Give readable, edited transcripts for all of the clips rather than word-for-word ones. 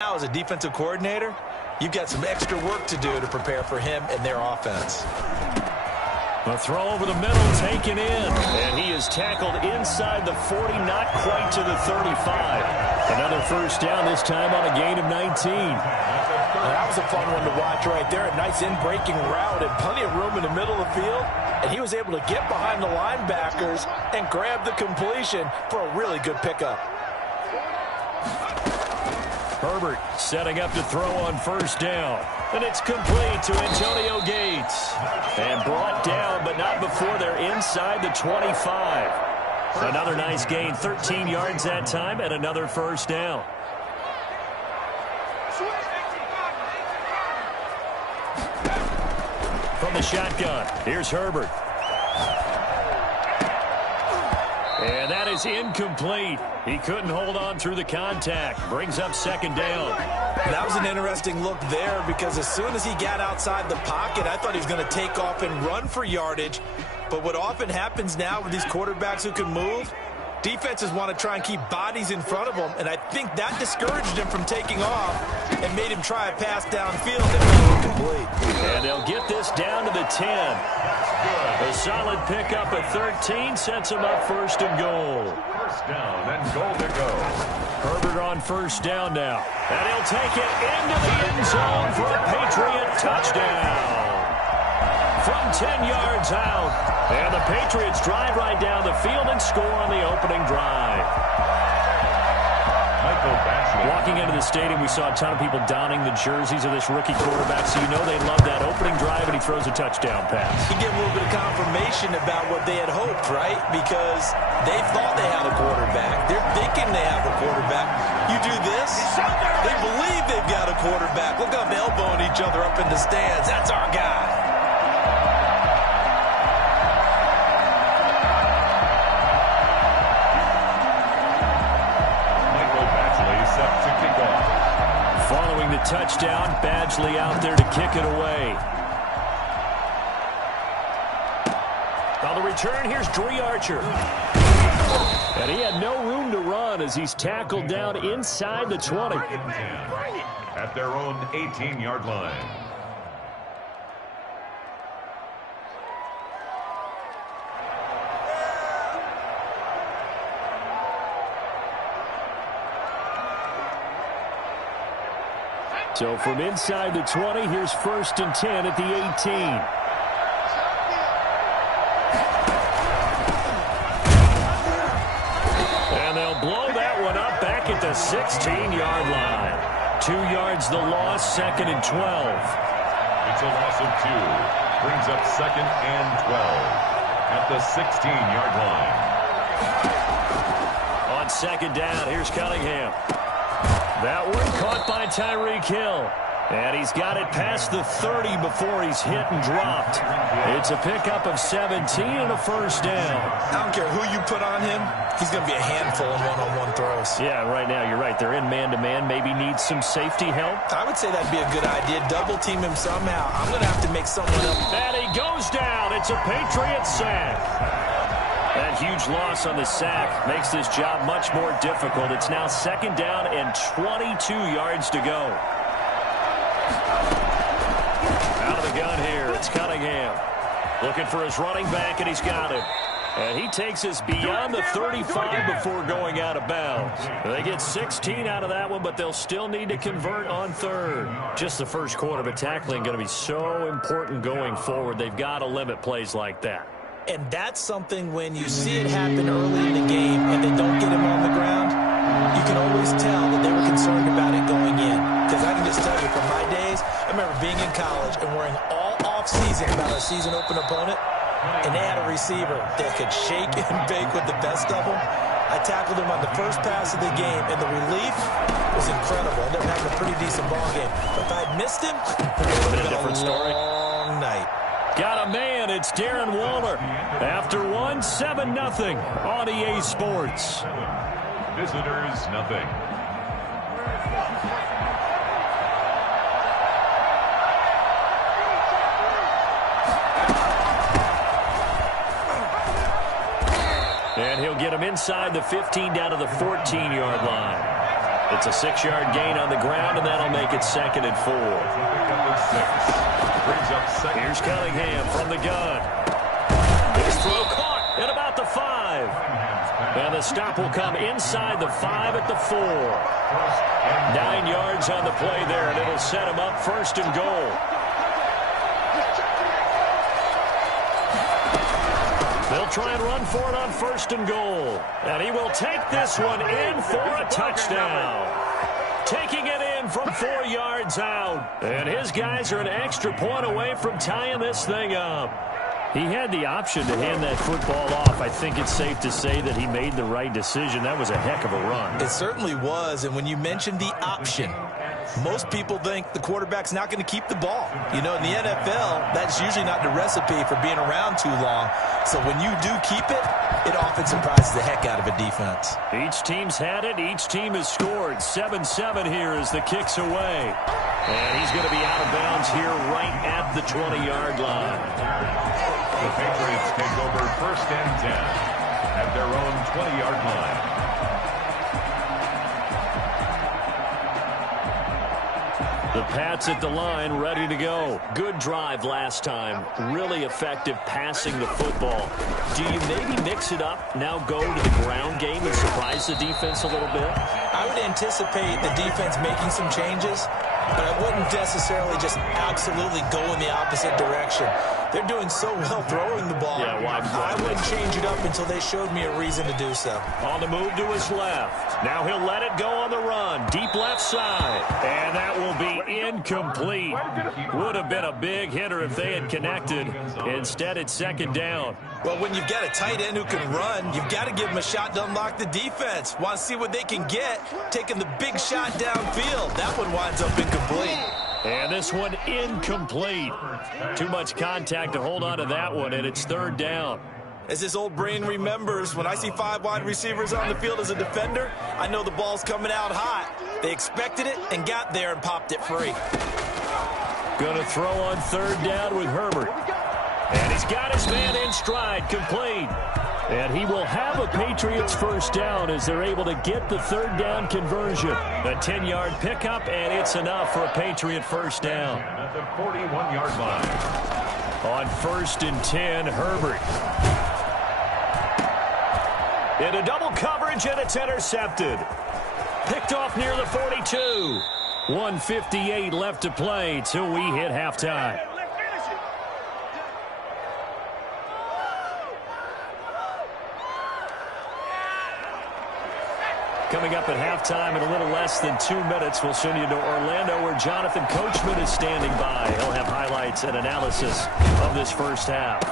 Now, as a defensive coordinator, you've got some extra work to do to prepare for him and their offense. The throw over the middle taken in. And he is tackled inside the 40, not quite to the 35. Another first down, this time on a gain of 19. That was a fun one to watch right there. A nice in-breaking route and plenty of room in the middle of the field. And he was able to get behind the linebackers and grab the completion for a really good pickup. Herbert setting up to throw on first down. And it's complete to Antonio Gates. And brought down, but not before they're inside the 25. Another nice gain, 13 yards that time, and another first down. From the shotgun, here's Herbert. And that is incomplete. He couldn't hold on through the contact. Brings up second down. That was an interesting look there because as soon as he got outside the pocket, I thought he was going to take off and run for yardage. But what often happens now with these quarterbacks who can move, defenses want to try and keep bodies in front of them, and I think that discouraged him from taking off and made him try a pass downfield that was incomplete. And they'll get this down to the 10. A solid pickup at 13 sets him up first and goal. First down and goal to go. Herbert on first down now. And he'll take it into the end zone for a Patriot touchdown. From 10 yards out. And the Patriots drive right down the field and score on the opening drive. Walking into the stadium, we saw a ton of people donning the jerseys of this rookie quarterback, so you know they love that opening drive, and he throws a touchdown pass. You get a little bit of confirmation about what they had hoped, right? Because they thought they had a quarterback. They're thinking they have a quarterback. You do this, they believe they've got a quarterback. Look up, elbowing each other up in the stands. That's our guy. Following the touchdown, Badgley out there to kick it away. On the return, here's Dree Archer. And he had no room to run as he's tackled down inside the 20. At their own 18-yard line. So from inside the 20, here's first and 10 at the 18. And they'll blow that one up back at the 16-yard line. 2 yards the loss, second and 12. It's a loss of 2. Brings up second and 12 at the 16-yard line. On second down, here's Cunningham. That one caught by Tyreek Hill. And he's got it past the 30 before he's hit and dropped. It's a pickup of 17 and a first down. I don't care who you put on him. He's going to be a handful in one-on-one throws. Yeah, right now you're right. They're in man-to-man. Maybe needs some safety help. I would say that'd be a good idea. Double team him somehow. I'm going to have to make someone up. And he goes down. It's a Patriot sack. That huge loss on the sack makes this job much more difficult. It's now second down and 22 yards to go. Out of the gun here, it's Cunningham. Looking for his running back, and he's got it. And he takes us beyond the 35 before going out of bounds. They get 16 out of that one, but they'll still need to convert on third. Just the first quarter, but tackling going to be so important going forward. They've got to limit plays like that. And that's something when you see it happen early in the game and they don't get him on the ground, you can always tell that they were concerned about it going in. Because I can just tell you from my days, I remember being in college and worrying all off-season about our season open opponent, and they had a receiver that could shake and bake with the best of them. I tackled him on the first pass of the game, and the relief was incredible. I ended up having a pretty decent ball game. But if I had missed him, it would have been a long night. Got a man, it's Darren Waller. After one, 7-0 on EA Sports. Visitors, nothing. And he'll get him inside the 15 down to the 14-yard line. It's a 6-yard gain on the ground, and that'll make it 2nd and 4. Here's Cunningham from the gun. His throw caught at about the 5. And the stop will come inside the 5 at the 4. 9 yards on the play there, and it'll set him up 1st and goal. They'll try and run for it on 1st and goal. And he will take this one in for a touchdown. Taking it in from 4 yards out. And his guys are an extra point away from tying this thing up. He had the option to hand that football off. I think it's safe to say that he made the right decision. That was a heck of a run. It certainly was. And when you mentioned the option, most people think the quarterback's not going to keep the ball. You know, in the NFL, that's usually not the recipe for being around too long. So when you do keep it, it often surprises the heck out of a defense. Each team's had it. Each team has scored. 7-7 here as the kick's away. And he's going to be out of bounds here right at the 20-yard line. The Patriots take over 1st and 10 at their own 20-yard line. The Pats at the line, ready to go. Good drive last time. Really effective passing the football. Do you maybe mix it up, now go to the ground game and surprise the defense a little bit? I would anticipate the defense making some changes, but I wouldn't necessarily just absolutely go in the opposite direction. They're doing so well throwing the ball. Yeah, I wouldn't change it up until they showed me a reason to do so. On the move to his left. Now he'll let it go on the run. Deep left side. And that will be incomplete. Would have been a big hitter if they had connected. Instead, it's 2nd down. Well, when you've got a tight end who can run, you've got to give him a shot to unlock the defense. Want to see what they can get, taking the big shot downfield. That one winds up incomplete. And this one incomplete. Too much contact to hold on to that one, and it's 3rd down. As this old brain remembers, when I see 5 wide receivers on the field as a defender, I know the ball's coming out hot. They expected it and got there and popped it free. Going to throw on 3rd down with Herbert. And he's got his man in stride, complete. And he will have a Patriots 1st down as they're able to get the 3rd down conversion. A 10-yard pickup, and it's enough for a Patriot 1st down. At the 41-yard line. On 1st and 10, Herbert. Into double coverage, and it's intercepted. Picked off near the 42. 1:58 left to play till we hit halftime. Coming up at halftime in a little less than 2 minutes, we'll send you to Orlando where Jonathan Coachman is standing by. He'll have highlights and analysis of this 1st half.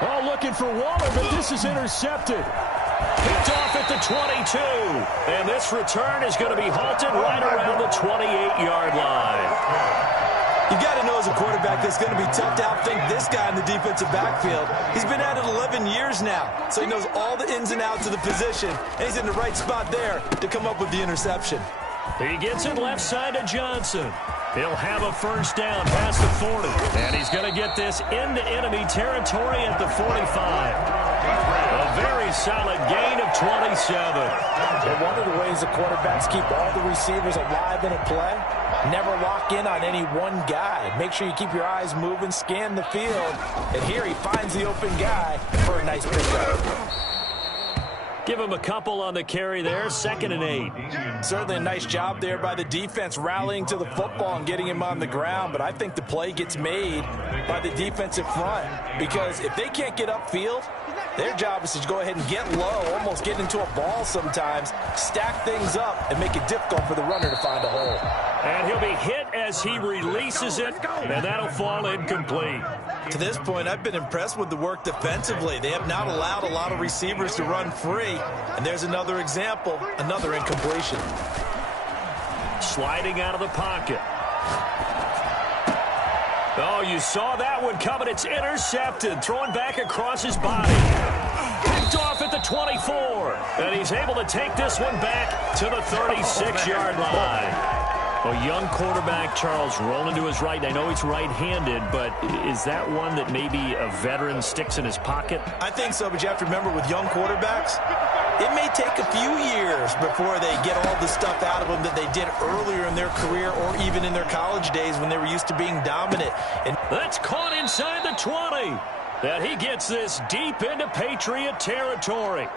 Oh, looking for Waller, but this is intercepted. Picked off at the 22. And this return is going to be halted right around the 28-yard line. You got to know as a quarterback that's going to be tough to outthink this guy in the defensive backfield. He's been at it 11 years now, so he knows all the ins and outs of the position, and he's in the right spot there to come up with the interception. He gets it left side to Johnson. He'll have a 1st down past the 40, and he's going to get this into enemy territory at the 45. A very solid gain of 27. And one of the ways the quarterbacks keep all the receivers alive in a play, never lock in on any one guy. Make sure you keep your eyes moving, scan the field. And here he finds the open guy for a nice pickup. Give him a couple on the carry there, 2nd and 8. Certainly a nice job there by the defense rallying to the football and getting him on the ground. But I think the play gets made by the defensive front. Because if they can't get upfield, their job is to go ahead and get low, almost get into a ball sometimes, stack things up, and make it difficult for the runner to find a hole. And he'll be hit as he releases it, and that'll fall incomplete. To this point, I've been impressed with the work defensively. They have not allowed a lot of receivers to run free. And there's another example, another incompletion. Sliding out of the pocket. Oh, you saw that one coming. It's intercepted. Throwing back across his body. Picked off at the 24. And he's able to take this one back to the 36-yard line. A young quarterback, Charles, rolling to his right. I know he's right-handed, but is that one that maybe a veteran sticks in his pocket? I think so, but you have to remember with young quarterbacks, It may take a few years before they get all the stuff out of them that they did earlier in their career or even in their college days when they were used to being dominant. And that's caught inside the 20. That he gets this deep into Patriot territory.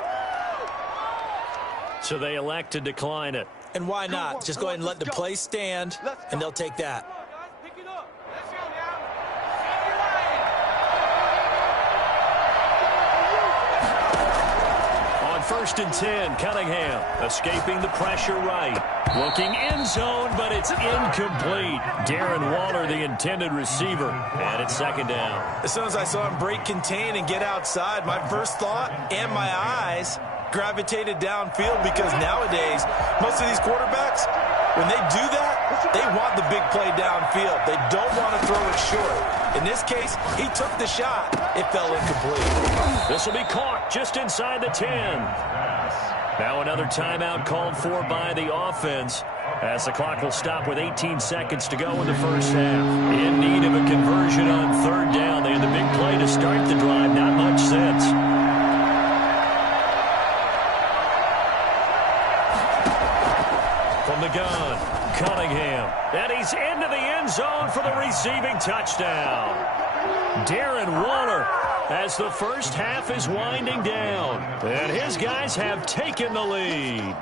So they elect to decline it. And why not? Just go ahead and let the play stand, and they'll take that. First and 10, Cunningham escaping the pressure right. Looking end zone, but it's incomplete. Darren Waller, the intended receiver, and it's second down. As soon as I saw him break contain and get outside, my first thought and my eyes gravitated downfield because nowadays, most of these quarterbacks, when they do that, they want the big play downfield. They don't want to throw it short. In this case, he took the shot. It fell incomplete. This will be caught just inside the 10. Now another timeout called for by the offense as the clock will stop with 18 seconds to go in the first half. In need of a conversion on third down. They had the big play to start the drive. Not much sense. From the gun, Cunningham. And he's into the end zone for the receiving touchdown. Darren Waller as the first half is winding down. And his guys have taken the lead.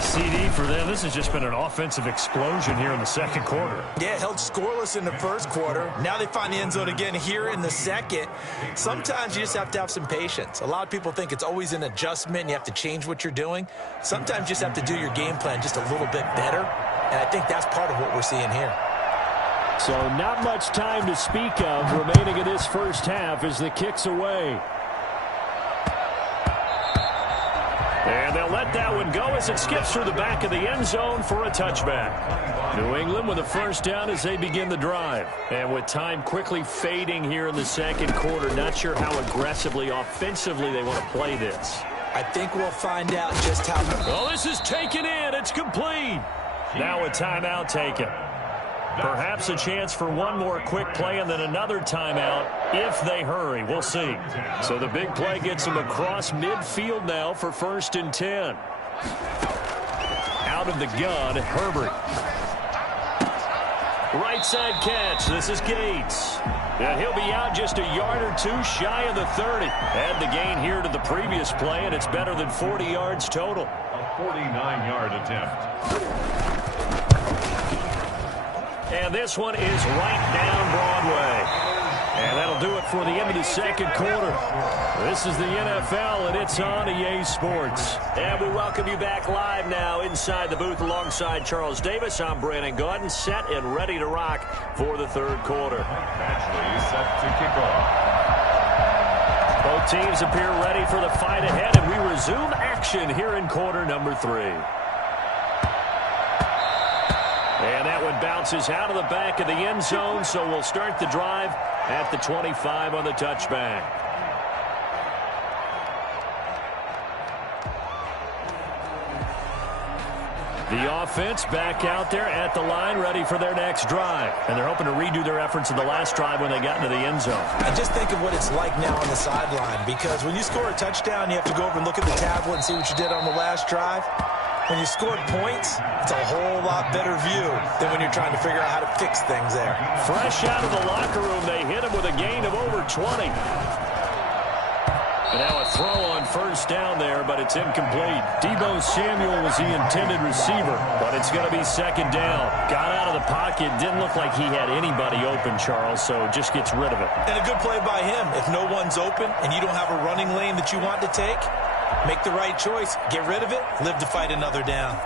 CD for them. This has just been an offensive explosion here in the second quarter. Yeah, held scoreless in the first quarter. Now they find the end zone again here in the second. Sometimes you just have to have some patience. A lot of people think it's always an adjustment and you have to change what you're doing. Sometimes you just have to do your game plan just a little bit better. And I think that's part of what we're seeing here. So not much time to speak of remaining in this first half as the kick's away. And they'll let that one go as it skips through the back of the end zone for a touchback. New England with a first down as they begin the drive. And with time quickly fading here in the second quarter, not sure how aggressively, offensively they want to play this. I think we'll find out just how. Oh, this is taken in. It's complete. Now a timeout taken. Perhaps a chance for one more quick play and then another timeout if they hurry. We'll see. So the big play gets them across midfield now for first and 10. Out of the gun, Herbert. Right side catch. This is Gates. And he'll be out just a yard or two shy of the 30. Add the gain here to the previous play, and it's better than 40 yards total. A 49-yard attempt. And this one is right down Broadway. And that'll do it for the end of the second quarter. This is the NFL, and it's on EA Sports. And we welcome you back live now inside the booth alongside Charles Davis. I'm Brandon Gaudin, set and ready to rock for the third quarter. Actually set to kick off. Both teams appear ready for the fight ahead, and we resume action here in quarter number 3. And that one bounces out of the back of the end zone, so we'll start the drive at the 25 on the touchback. The offense back out there at the line, ready for their next drive. And they're hoping to redo their efforts in the last drive when they got into the end zone. I just think of what it's like now on the sideline, because when you score a touchdown, you have to go over and look at the tablet and see what you did on the last drive. When you scored points, it's a whole lot better view than when you're trying to figure out how to fix things there. Fresh out of the locker room, they hit him with a gain of over 20. And now a throw on first down there, but it's incomplete. Deebo Samuel was the intended receiver, but it's going to be second down. Got out of the pocket, didn't look like he had anybody open, Charles, so just gets rid of it. And a good play by him. If no one's open and you don't have a running lane that you want to take, make the right choice. Get rid of it. Live to fight another down.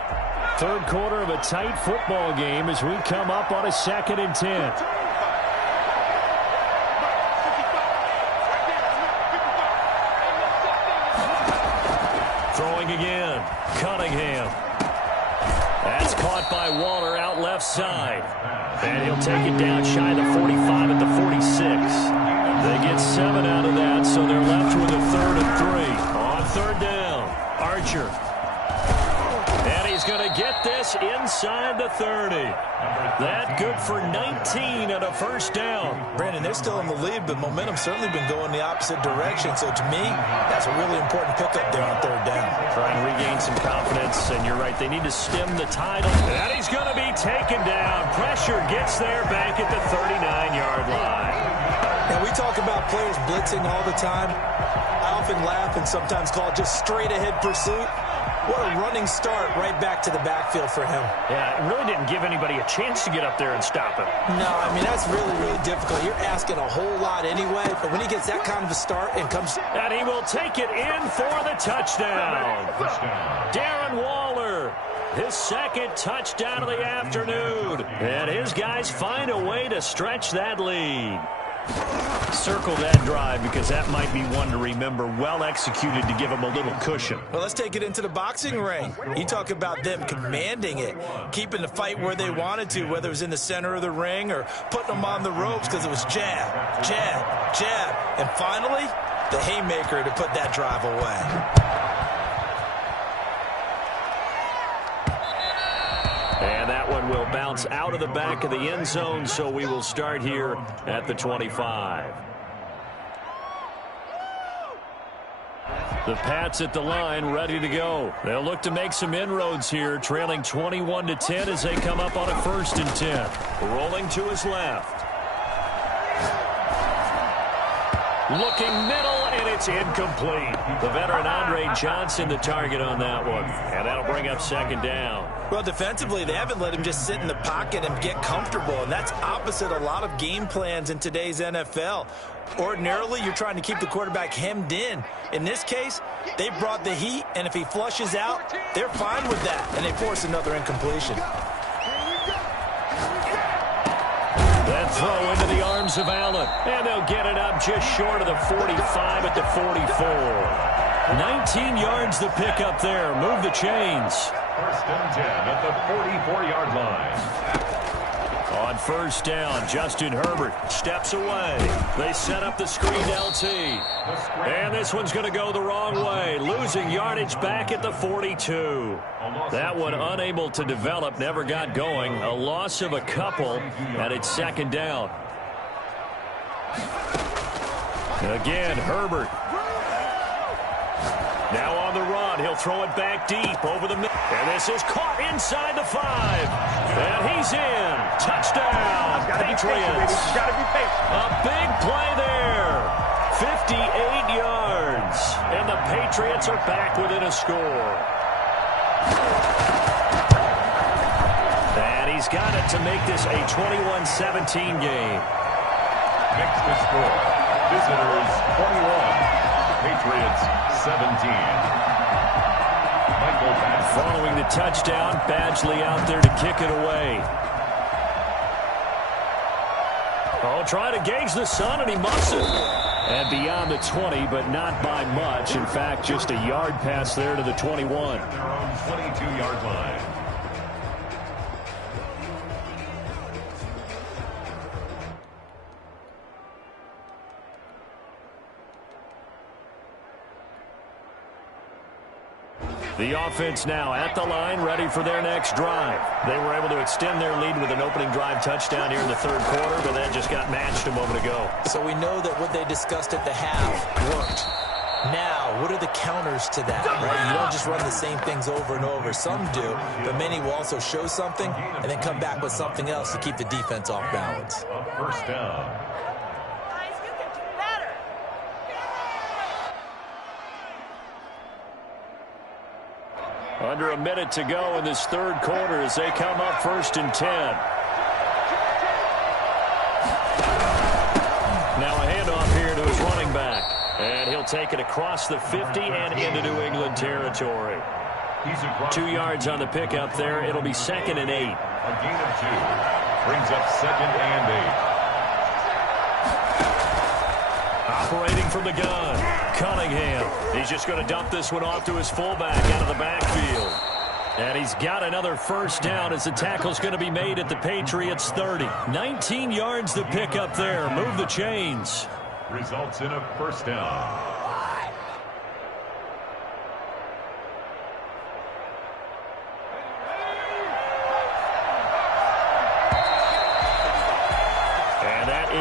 Third quarter of a tight football game as we come up on a 2nd and 10. Throwing again. Cunningham. That's caught by Waller out left side. And he'll take it down shy of the 45 at the 46. They get 7 out of that, so they're left with a 3rd and 3. On third down, Archer. And he's he's going to get this inside the 30. That good for 19 and a first down. Brandon, they're still in the lead, but momentum's certainly been going the opposite direction. So to me, that's a really important pickup there on third down. Trying to regain some confidence, and you're right, they need to stem the tide. And he's going to be taken down. Pressure gets there back at the 39-yard line. And we talk about players blitzing all the time. I often laugh and sometimes call it just straight-ahead pursuit. What a running start right back to the backfield for him. Yeah, it really didn't give anybody a chance to get up there and stop him. No, I mean, that's really, really difficult. You're asking a whole lot anyway, but when he gets that kind of a start and comes... And he will take it in for the touchdown. Darren Waller, his second touchdown of the afternoon. And his guys find a way to stretch that lead. Circle that drive because that might be one to remember. Well executed to give him a little cushion. Well, let's take it into the boxing ring. You talk about them commanding it, keeping the fight where they wanted to, whether it was in the center of the ring or putting them on the ropes because it was jab, jab, jab. And finally, the haymaker to put that drive away. And that one will bounce out of the back of the end zone, so we will start here at the 25. The Pats at the line, ready to go. They'll look to make some inroads here, trailing 21-10 as they come up on a 1st and 10. Rolling to his left. Looking middle, and it's incomplete. The veteran Andre Johnson, the target on that one. And that'll bring up 2nd down. Well, defensively, they haven't let him just sit in the pocket and get comfortable, and that's opposite a lot of game plans in today's NFL. Ordinarily, you're trying to keep the quarterback hemmed in. In this case, they brought the heat, and if he flushes out, they're fine with that, and they force another incompletion. That throw into the arms of Allen, and they'll get it up just short of the 45 at the 44. 19 yards the pick up there. Move the chains. 1st and 10 at the 44-yard line. On 1st down, Justin Herbert steps away. They set up the screen LT. And this one's going to go the wrong way. Losing yardage back at the 42. That one unable to develop, never got going. A loss of a couple, and it's 2nd down. Again, Herbert. Now on the run, he'll throw it back deep over the middle. And this is caught inside the 5. And he's in. Touchdown, Patriots. A big play there. 58 yards. And the Patriots are back within a score. And he's got it to make this a 21-17 game. Next to score, visitors 21. Patriots 17. Michael Badgley. Following the touchdown, Badgley out there to kick it away. Oh, trying to gauge the sun, and he muffs it. And beyond the 20, but not by much. In fact, just a yard pass there to the 21. Their own 22-yard line. The offense now at the line, ready for their next drive. They were able to extend their lead with an opening drive touchdown here in the 3rd quarter, but that just got matched a moment ago. So we know that what they discussed at the half worked. Now, what are the counters to that, right? You don't just run the same things over and over. Some do, but many will also show something and then come back with something else to keep the defense off balance. A 1st down. Under a minute to go in this 3rd quarter as they come up 1st and 10. Now a handoff here to his running back. And he'll take it across the 50 and into New England territory. 2 yards on the pickup there. It'll be 2nd and 8. A gain of 2. Brings up 2nd and 8. Operating from the gun, Cunningham. He's just going to dump this one off to his fullback out of the backfield. And he's got another 1st down as the tackle's going to be made at the Patriots 30. 19 yards to pick up there. Move the chains. Results in a 1st down.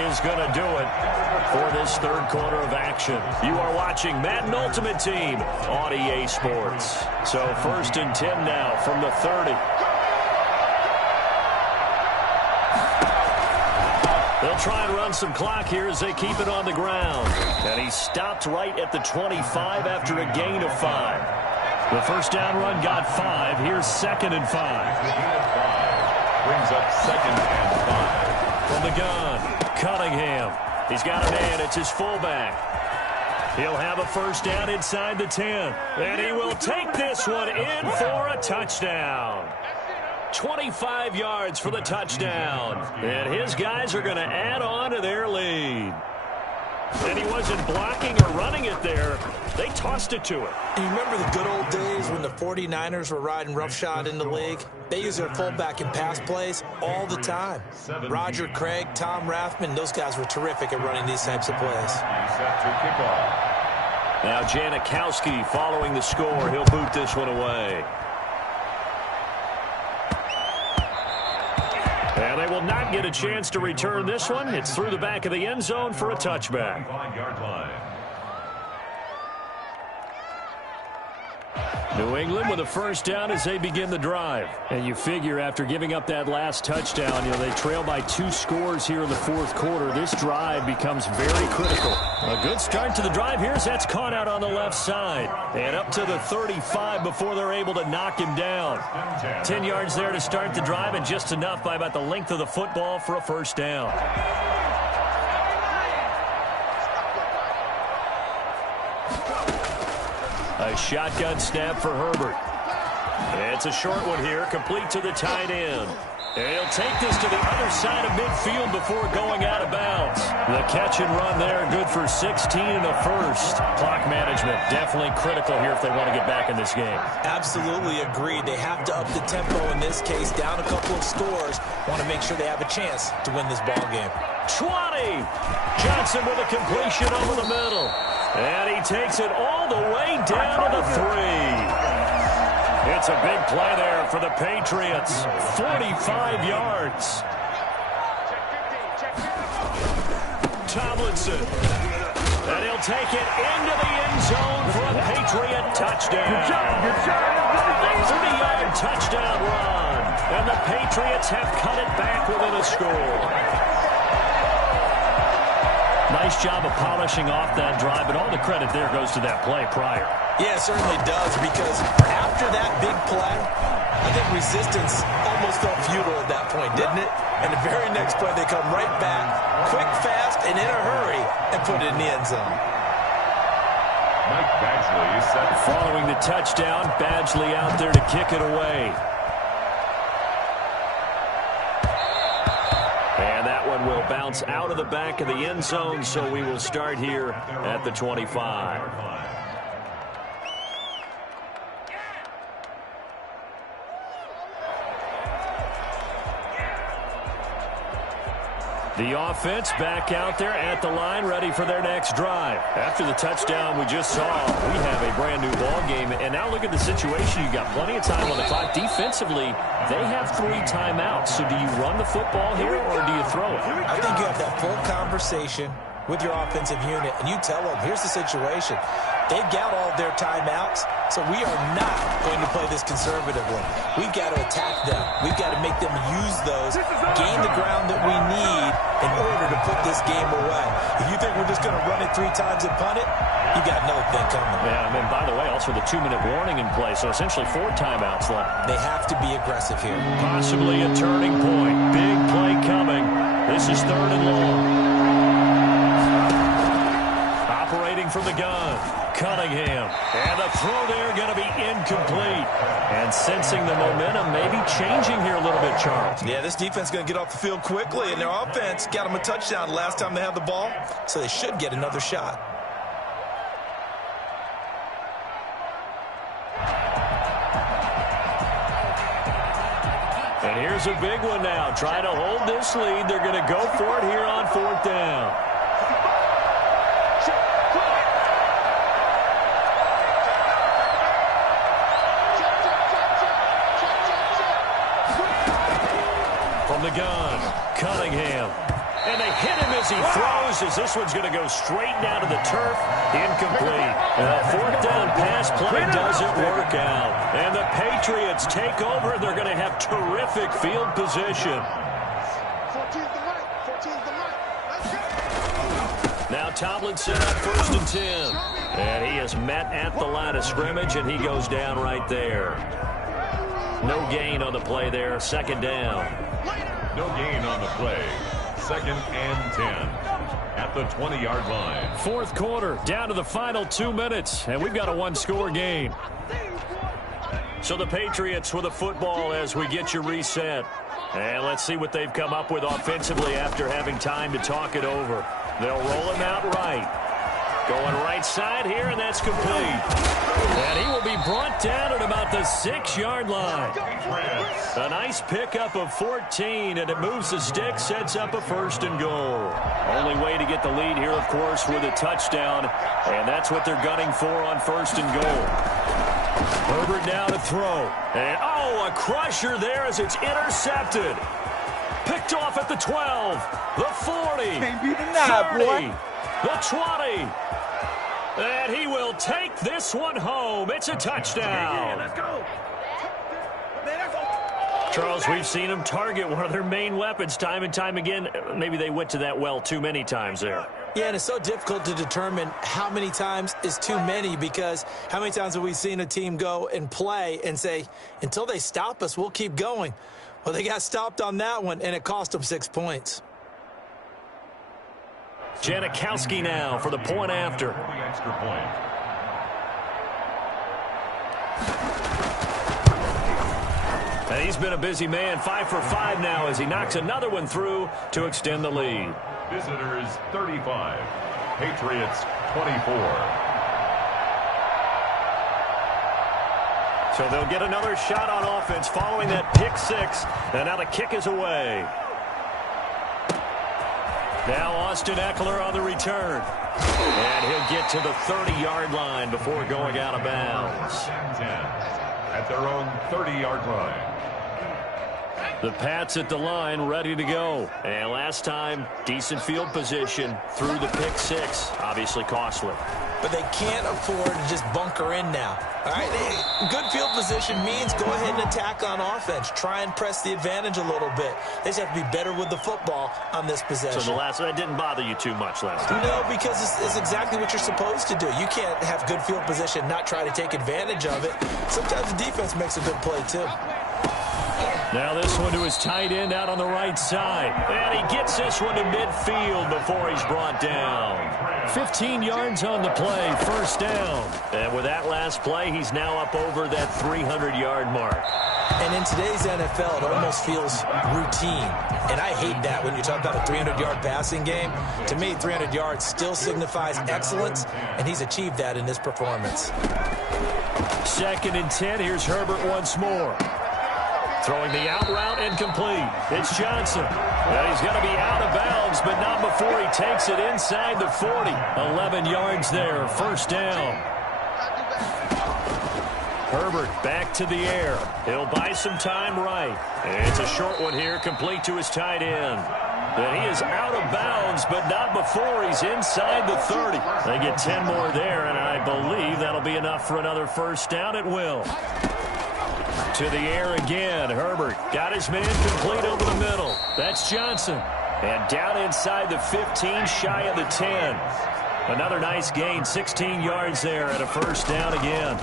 is going to do it for this third quarter of action. You are watching Madden Ultimate Team on EA Sports. So 1st and 10 now from the 30. They'll try and run some clock here as they keep it on the ground. And he stopped right at the 25 after a gain of 5. The first down run got 5. Here's 2nd and 5. Brings up 2nd and 5. From the gun, Cunningham. He's got a man. It's his fullback. He'll have a first down inside the 10. And he will take this one in for a touchdown. 25 yards for the touchdown. And his guys are going to add on to their lead. And he wasn't blocking or running it there. They tossed it to him. And you remember the good old days when the 49ers were riding roughshod in the league? They use their fullback in pass plays all the time. Roger Craig, Tom Rathman, those guys were terrific at running these types of plays. Now Janikowski following the score. He'll boot this one away. And they will not get a chance to return this one. It's through the back of the end zone for a touchback. New England with a first down as they begin the drive. And you figure after giving up that last touchdown, they trail by 2 scores here in the fourth quarter. This drive becomes very critical. A good start to the drive here as that's caught out on the left side. And up to the 35 before they're able to knock him down. 10 yards there to start the drive and just enough by about the length of the football for a first down. A shotgun snap for Herbert. It's a short one here, complete to the tight end. And he'll take this to the other side of midfield before going out of bounds. The catch and run there, good for 16 and a first. Clock management definitely critical here if they want to get back in this game. Absolutely agreed. They have to up the tempo in this case, down a couple of scores. Want to make sure they have a chance to win this ball game. 20. Johnson with a completion over the middle. And he takes it all the way down to the 3. It's a big play there for the Patriots. 45 yards. Tomlinson. And he'll take it into the end zone for a Patriot touchdown. A 30-yard touchdown run. And the Patriots have cut it back within a score. Nice job of polishing off that drive, but all the credit there goes to that play prior. Yeah, it certainly does, because after that big play, I think resistance almost felt futile at that point, didn't it? And the very next play, they come right back, quick, fast, and in a hurry, and put it in the end zone. Mike Badgley is set. Following the touchdown, Badgley out there to kick it away. And that one will bounce out of the back of the end zone, so we will start here at the 25. The offense back out there at the line, ready for their next drive. After the touchdown we just saw, we have a brand new ball game. And now look at the situation. You've got plenty of time on the clock. Defensively, they have 3 timeouts. So do you run the football here or do you throw it? I think you have that full conversation with your offensive unit, and you tell them, here's the situation. They've got all their timeouts, so we are not going to play this conservatively. We've got to attack them. We've got to make them use those, gain the ground that we need in order to put this game away. If you think we're just going to run it 3 times and punt it, you got another thing coming. Yeah, and by the way, also the 2-minute warning in play, so essentially 4 timeouts left. They have to be aggressive here. Possibly a turning point. Big play coming. This is 3rd and long. Operating from the gun, Cunningham. And the throw there going to be incomplete. And sensing the momentum maybe changing here a little bit, Charles. Yeah, this defense is going to get off the field quickly, and their offense got them a touchdown last time they had the ball, so they should get another shot. And here's a big one now. Trying to hold this lead. They're going to go for it here on 4th down. From the gun, Cunningham. And they hit him as he throws, as this one's going to go straight down to the turf. Incomplete. Fourth down pass play doesn't work out. And the Patriots take over. They're going to have terrific field position. Now Tomlin set up 1st and 10. And he is met at the line of scrimmage, and he goes down right there. No gain on the play there. 2nd down. No gain on the play. 2nd and 10 at the 20-yard line. 4th quarter, down to the final 2 minutes, and we've got a one-score game. So the Patriots with the football as we get you reset. And let's see what they've come up with offensively after having time to talk it over. They'll roll him out right. Going right side here, and that's complete. And he will be brought down at about the 6-yard line. A nice pickup of 14, and it moves the stick, sets up a 1st and goal. Only way to get the lead here, of course, with a touchdown, and that's what they're gunning for on 1st and goal. Herbert now to throw. And, a crusher there as it's intercepted. Picked off at the 12, the 40, Can't be denied, 30, boy. the 20. And he will take this one home. It's a touchdown. Let's go. Charles, we've seen them target one of their main weapons time and time again. Maybe they went to that well too many times there. Yeah, and it's so difficult to determine how many times is too many, because how many times have we seen a team go and play and say, until they stop us, we'll keep going. Well, they got stopped on that one, and it cost them 6 points. Janikowski now for the point after. The extra point. And he's been a busy man, 5 for 5 now as he knocks another one through to extend the lead. Visitors 35, Patriots 24. So they'll get another shot on offense following that pick 6. And now the kick is away. Now Austin Eckler on the return. And he'll get to the 30-yard line before going out of bounds. 10 at their own 30-yard line. The Pats at the line, ready to go. And last time, decent field position through the pick 6. Obviously costly. But they can't afford to just bunker in now. All right, good field position means go ahead and attack on offense. Try and press the advantage a little bit. They just have to be better with the football on this possession. So the last one didn't bother you too much last time? No, because it's exactly what you're supposed to do. You can't have good field position, not try to take advantage of it. Sometimes the defense makes a good play, too. Now this one to his tight end out on the right side. And he gets this one to midfield before he's brought down. 15 yards on the play, 1st down. And with that last play, he's now up over that 300-yard mark. And in today's NFL, it almost feels routine. And I hate that when you talk about a 300-yard passing game. To me, 300 yards still signifies excellence, and he's achieved that in this performance. 2nd and 10, here's Herbert once more. Throwing the out route incomplete. It's Johnson. Well, he's going to be out of bounds, but not before he takes it inside the 40. 11 yards there, 1st down. Herbert back to the air. He'll buy some time right. It's a short one here, complete to his tight end. And he is out of bounds, but not before he's inside the 30. They get 10 more there, and I believe that'll be enough for another 1st down. It will. To the air again. Herbert got his man complete over the middle. That's Johnson. And down inside the 15, shy of the 10. Another nice gain, 16 yards there at a 1st down again.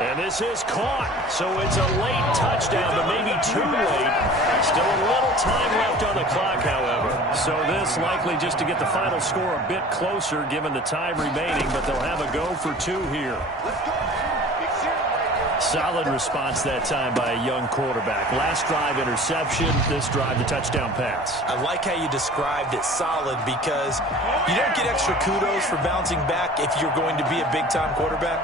And this is caught. So it's a late touchdown, but maybe too late. Still a little time left on the clock, however. So this likely just to get the final score a bit closer given the time remaining, but they'll have a go for 2 here. Solid response that time by a young quarterback. Last drive interception, this drive the touchdown pass. I like how you described it, solid, because you don't get extra kudos for bouncing back if you're going to be a big-time quarterback.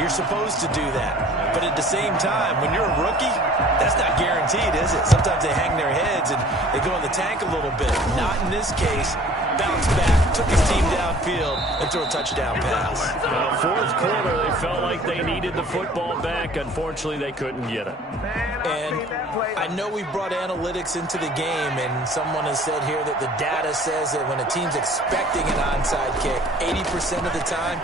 You're supposed to do that. But at the same time, when you're a rookie, that's not guaranteed, is it? Sometimes they hang their heads and they go in the tank a little bit. Not in this case. Bounced back, took his team downfield, and threw a touchdown pass. Well, 4th quarter, they felt like they needed the football back. Unfortunately, they couldn't get it. And I know we brought analytics into the game, and someone has said here that the data says that when a team's expecting an onside kick, 80% of the time,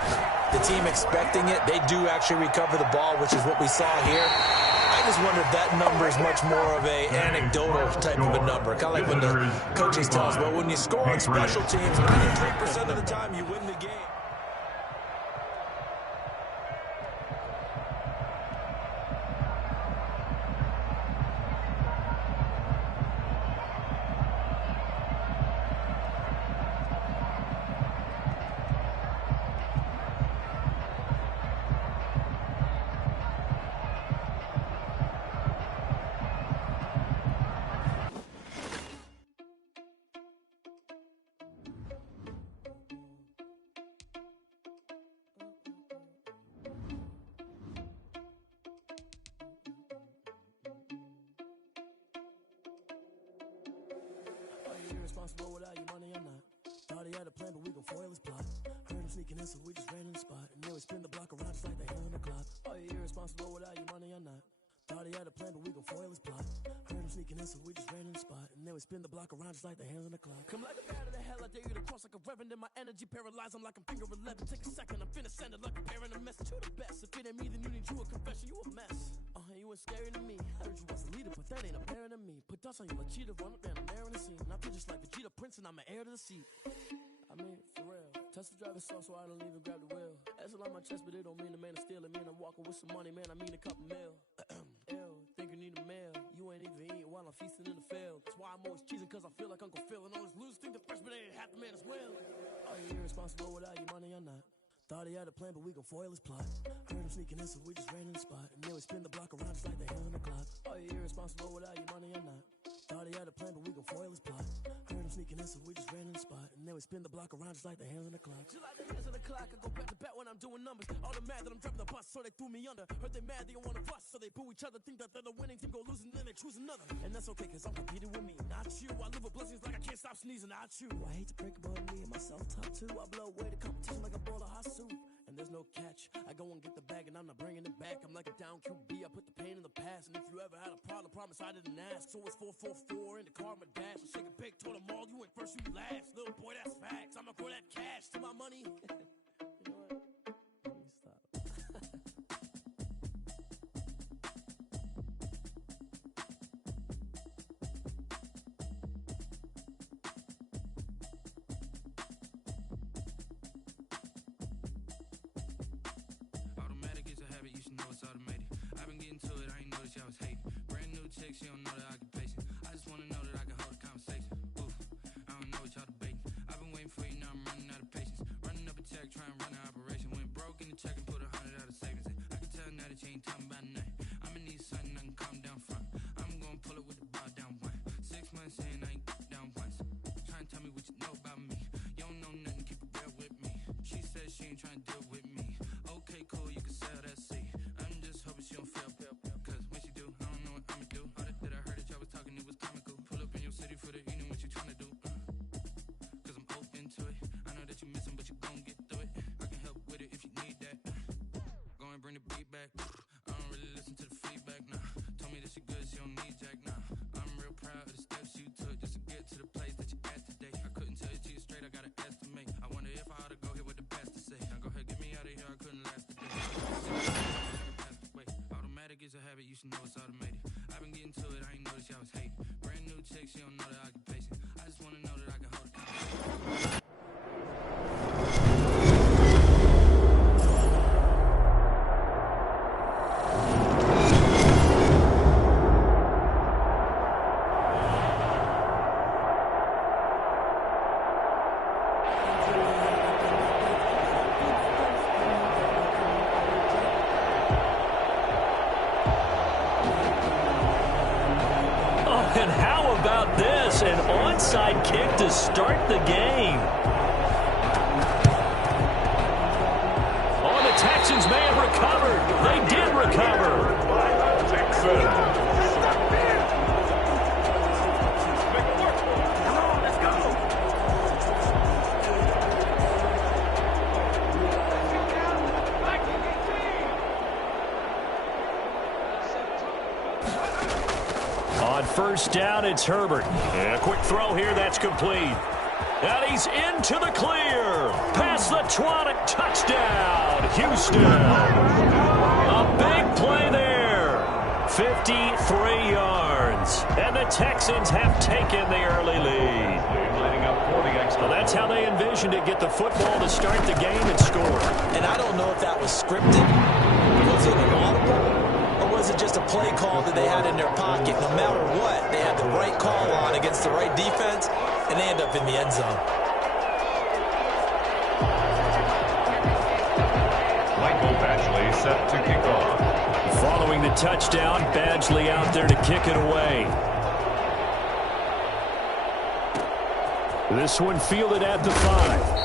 the team expecting it, they do actually recover the ball, which is what we saw here. I just wonder if that number is much more of an anecdotal type of a number. Kind of like when the coaches tell us, well, when you score on special teams, 93% of the time you win the game. Irresponsible without your money or not. Thought he had a plan, but we gon' foil his plot. Heard him sneaking in, so we just ran in the spot. And then we spin the block around just like the hell in the clock. Are you irresponsible without your money or not? Thought he had a plan, but we gon' foil his plot. Heard him sneaking in, so we just ran in the spot. And then we spin the block around just like the hands on the clock. Come like a bat of the hell, I dare you to cross like a reverend. And my energy paralyzed, I'm like I'm finger 11. Take a second, I'm finna send it like a parent a message. You the best, if it ain't me, then you need you a confession. You a mess. You ain't scary to me. I heard you was a leader, but that ain't apparent to me. Put dust on you like cheetah, run up down the air in the scene. And I feel just like Vegeta Prince, and I'm an heir to the seat. I mean, for real. Touch the driver's soft, so I don't even grab the wheel. That's on my chest, but it don't mean the man is stealing. Man, I'm walking with some money, man, I mean a couple mil. Ew, think you need a meal. You ain't even eating while I'm feasting in the field. That's why I'm always cheesing, cause I feel like Uncle Phil. And all those losers think the freshman ain't half the man as well. Are you irresponsible without your money or not? Thought he had a plan, but we gon' foil his plot. Heard him sneaking in, so we just ran in the spot. And then we spin the block around just like the hell in the clock. Are you irresponsible without your money or not? Thought he had a plan, but we gon' foil his plot. Heard him sneaking in, so we just ran in the spot. And then we spin the block around just like the hands on the clock. Just like the hands on the clock, I go back to back when I'm doing numbers. All the mad that I'm dropping the bus, so they threw me under. Heard they mad, they don't wanna bust, so they boo each other. Think that they're the winning team, go losing, then they choose another. And that's okay, cause I'm competing with me, not you. I live with blessings like I can't stop sneezing, not you. I hate to break it, but me and myself top two. I blow away the competition like a bowl of hot soup. And there's no catch. I go and get the bag and I'm not bringing it back. I'm like a down QB. I put the pain in the past. And if you ever had a problem, promise I didn't ask. So it's 444 in the car, my dash. I shake a big, told them all, you ain't first, you last. Little boy, that's facts. I'ma grow that cash to my money. You know what? Let me stop. Automated. I've been getting to it, I ain't noticed y'all was hating. Brand new chick, she don't know the occupation. I just wanna know that I can hold a conversation. Oof, I don't know what y'all debating. I've been waiting for you, now I'm running out of patience. Running up a check, trying to run an operation. Went broke in the check and put 100 out of savings in. I can tell now that you ain't talking about nothing. I'ma need something I can calm down front. I'm gonna pull it with the bar down one. 6 months in, I ain't down once. Trying to tell me what you know about me. You don't know nothing, keep it real with me. She said she ain't trying to deal with me. Okay, cool, you can sell that seat. Hoping she don't fail, cause when she do, I don't know what I'ma do. All that I heard that y'all was talking, it was comical. Pull up in your city for the evening, what you tryna do? Cause I'm open to it. I know that you missing, but you gon' get through it. I can help with it if you need that. Go and bring the beat back. I don't really listen to the feedback, nah. Told me that she good, she don't need Jack, nah. I'm real proud of the steps you took just to get to the place that you at today. I couldn't tell you to you straight, I gotta estimate. I wonder if I ought to go here with the best to say. Now go ahead, get me out of here, I couldn't last today. It's a habit, you should know it's automated. I've been getting to it, I ain't noticed y'all was hating. Brand new chick, she don't know the occupation. I just wanna know that I can hold a conversation. And how about this? An onside kick to start the game. Oh, the Texans may have recovered. They did recover. first down. It's Herbert. And a quick throw here. That's complete. And he's into the clear. Past the 20. Touchdown, Houston. A big play there. 53 yards. And the Texans have taken the early lead. Well, that's how they envisioned it. Get the football to start the game and score. And I don't know if that was scripted. Was it an audible? Or was it just a play call that they had in their pocket? No matter what, they had the right call on against the right defense, and they end up in the end zone. Michael Badgley set to kick off. Following the touchdown, Badgley out there to kick it away. This one fielded at the 5.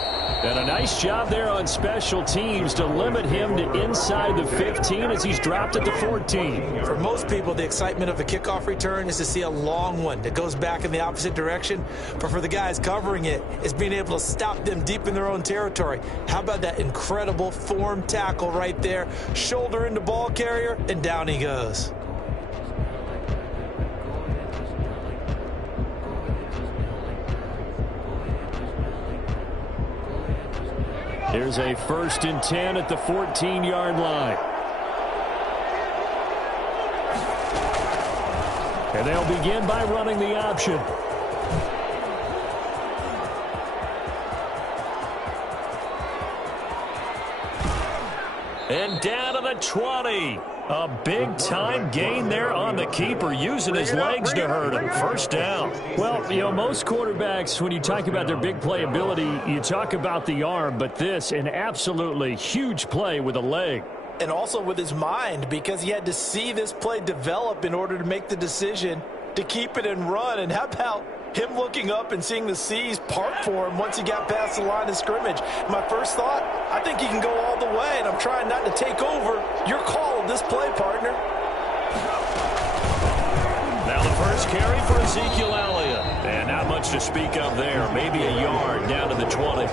And a nice job there on special teams to limit him to inside the 15 as he's dropped at the 14. For most people, the excitement of a kickoff return is to see a long one that goes back in the opposite direction. But for the guys covering it, it's being able to stop them deep in their own territory. How about that incredible form tackle right there? Shoulder into ball carrier, and down he goes. Here's a 1st and 10 at the 14-yard line. And they'll begin by running the option. And down to the 20. A big-time gain there on the keeper, using his legs to hurt him. First down. Well, you know, most quarterbacks, when you talk about their big play ability, you talk about the arm, but this, an absolutely huge play with a leg. And also with his mind, because he had to see this play develop in order to make the decision to keep it and run. And how about him looking up and seeing the seas part for him once he got past the line of scrimmage? My first thought, I think he can go all the way, and I'm trying not to take over your call of this play, partner. Now the first carry for Ezekiel Elliott. And not much to speak of there. Maybe a yard down to the 20.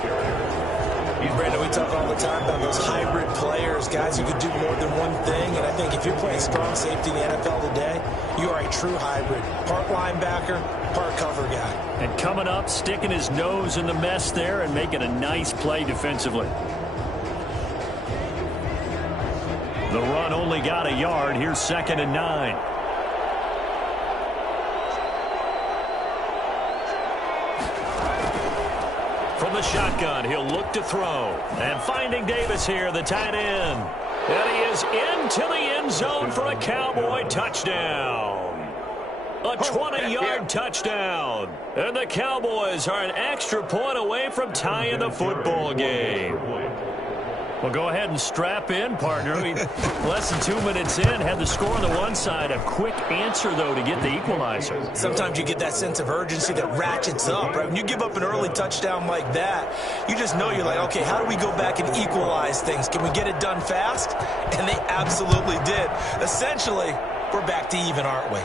Brandon, we talk all the time about those hybrid players, guys who could do more than one thing. And I think if you're playing strong safety in the NFL today, you are a true hybrid. Part linebacker, part cover guy. And coming up, sticking his nose in the mess there and making a nice play defensively. The run only got a yard. Here's 2nd and 9. From the shotgun, he'll look to throw. And finding Davis here, the tight end. And he is into the end zone for a Cowboy touchdown. A 20-yard touchdown. And the Cowboys are an extra point away from tying the football game. Well, go ahead and strap in, partner. Less than 2 minutes in, had the score on the one side. A quick answer, though, to get the equalizer. Sometimes you get that sense of urgency that ratchets up, right? When you give up an early touchdown like that, you just know you're like, okay, how do we go back and equalize things? Can we get it done fast? And they absolutely did. Essentially, we're back to even, aren't we?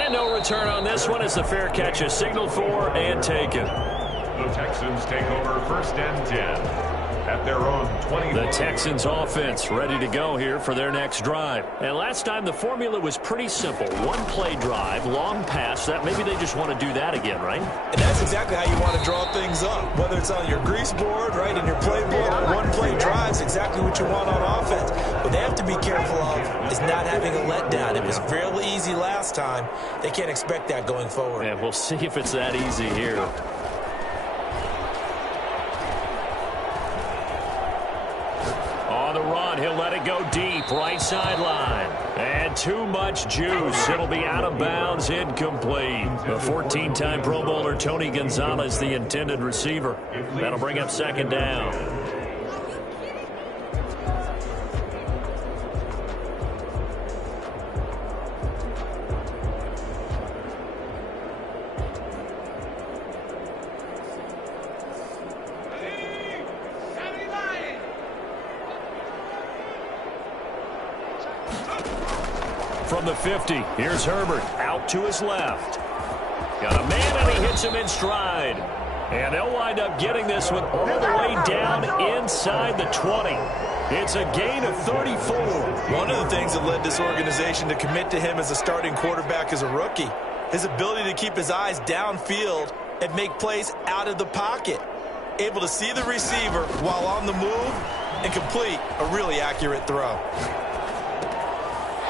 And no return on this one as the fair catch is signaled for and taken. The Texans take over 1st and 10. At their own 20. The Texans offense ready to go here for their next drive. And last time the formula was pretty simple. One play drive, long pass. That maybe they just want to do that again, right? And that's exactly how you want to draw things up. Whether it's on your grease board, right, in your playbook, one play drive is exactly what you want on offense. What they have to be careful of is not having a letdown. It was fairly easy last time. They can't expect that going forward. And we'll see if it's that easy here. On the run, he'll let it go deep, right sideline. And too much juice. It'll be out of bounds, incomplete. The 14-time Pro Bowler Tony Gonzalez, the intended receiver. That'll bring up 2nd down. From the 50, here's Herbert out to his left. Got a man, and he hits him in stride. And they'll wind up getting this one all the way down inside the 20. It's a gain of 34. One of the things that led this organization to commit to him as a starting quarterback as a rookie, his ability to keep his eyes downfield and make plays out of the pocket. Able to see the receiver while on the move and complete a really accurate throw.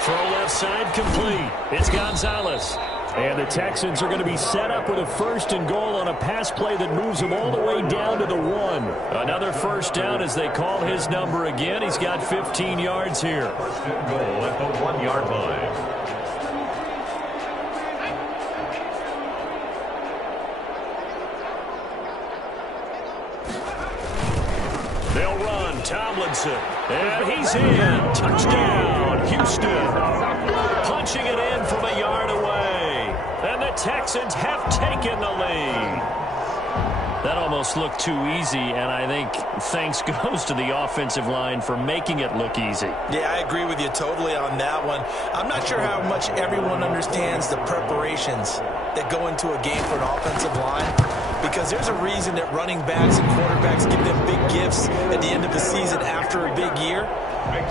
Throw left side complete. It's Gonzalez. And the Texans are going to be set up with a 1st and goal on a pass play that moves them all the way down to the 1. Another first down as they call his number again. He's got 15 yards here. 1st and goal at the 1-yard line. They'll run. Tomlinson. And he's in. Touchdown, Houston. Punching it in from a yard away. And the Texans have taken the lead. That almost looked too easy, and I think thanks goes to the offensive line for making it look easy. Yeah, I agree with you totally on that one. I'm not sure how much everyone understands the preparations that go into a game for an offensive line, because there's a reason that running backs and quarterbacks give them big gifts at the end of the season after a big year.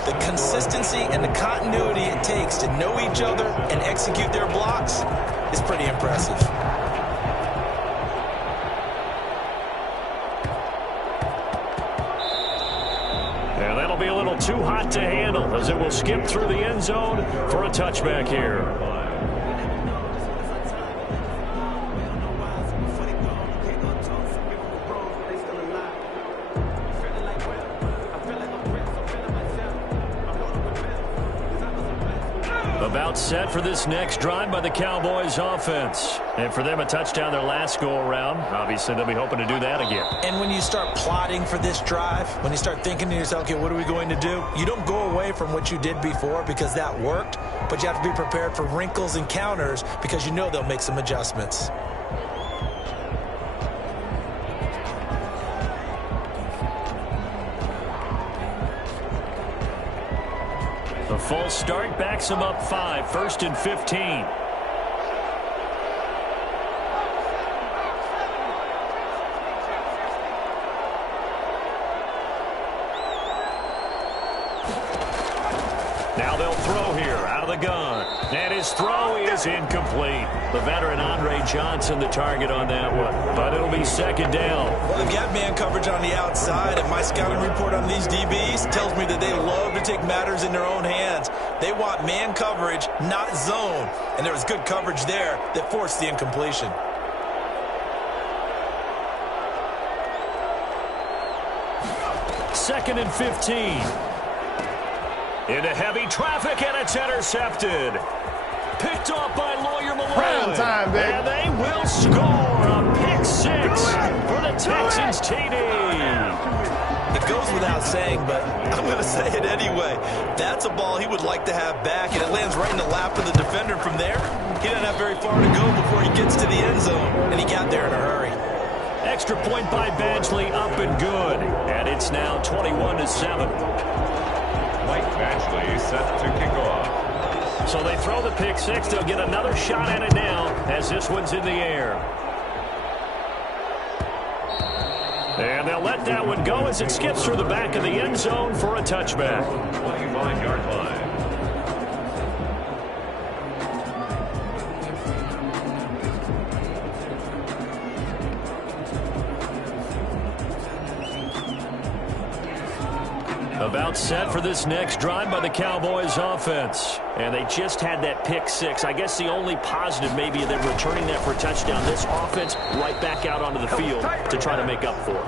The consistency and the continuity it takes to know each other and execute their blocks is pretty impressive. And that'll be a little too hot to handle as it will skip through the end zone for a touchback here. About set for this next drive by the Cowboys offense. And for them, a touchdown their last go-around. Obviously, they'll be hoping to do that again. And when you start plotting for this drive, when you start thinking to yourself, okay, what are we going to do? You don't go away from what you did before because that worked, but you have to be prepared for wrinkles and counters because you know they'll make some adjustments. The false start backs him up 5, 1st and 15. Now they'll throw here out of the gun. And his throw is incomplete. The veteran Andre Johnson the target on that one. But it'll be 2nd down. Well, they've got man coverage on the outside, and my scouting report on these DBs tells me that they love to take matters in their own hands. They want man coverage, not zone. And there was good coverage there that forced the incompletion. Second and 15. Into heavy traffic, and it's intercepted. Picked off by Lawyer Malone. Prime time, baby. And they will score a pick 6 for the Texans TD. It goes without saying, but I'm going to say it anyway. That's a ball he would like to have back, and it lands right in the lap of the defender. From there, he doesn't have very far to go before he gets to the end zone, and he got there in a hurry. Extra point by Badgley, up and good. And it's now 21-7. Mike Badgley set to kick off. So they throw the pick 6. They'll get another shot at it now as this one's in the air. And they'll let that one go as it skips through the back of the end zone for a touchback. 25-yard line. About set for this next drive by the Cowboys offense. And they just had that pick 6. I guess the only positive maybe they're returning that for a touchdown. This offense right back out onto the field to try to make up for it.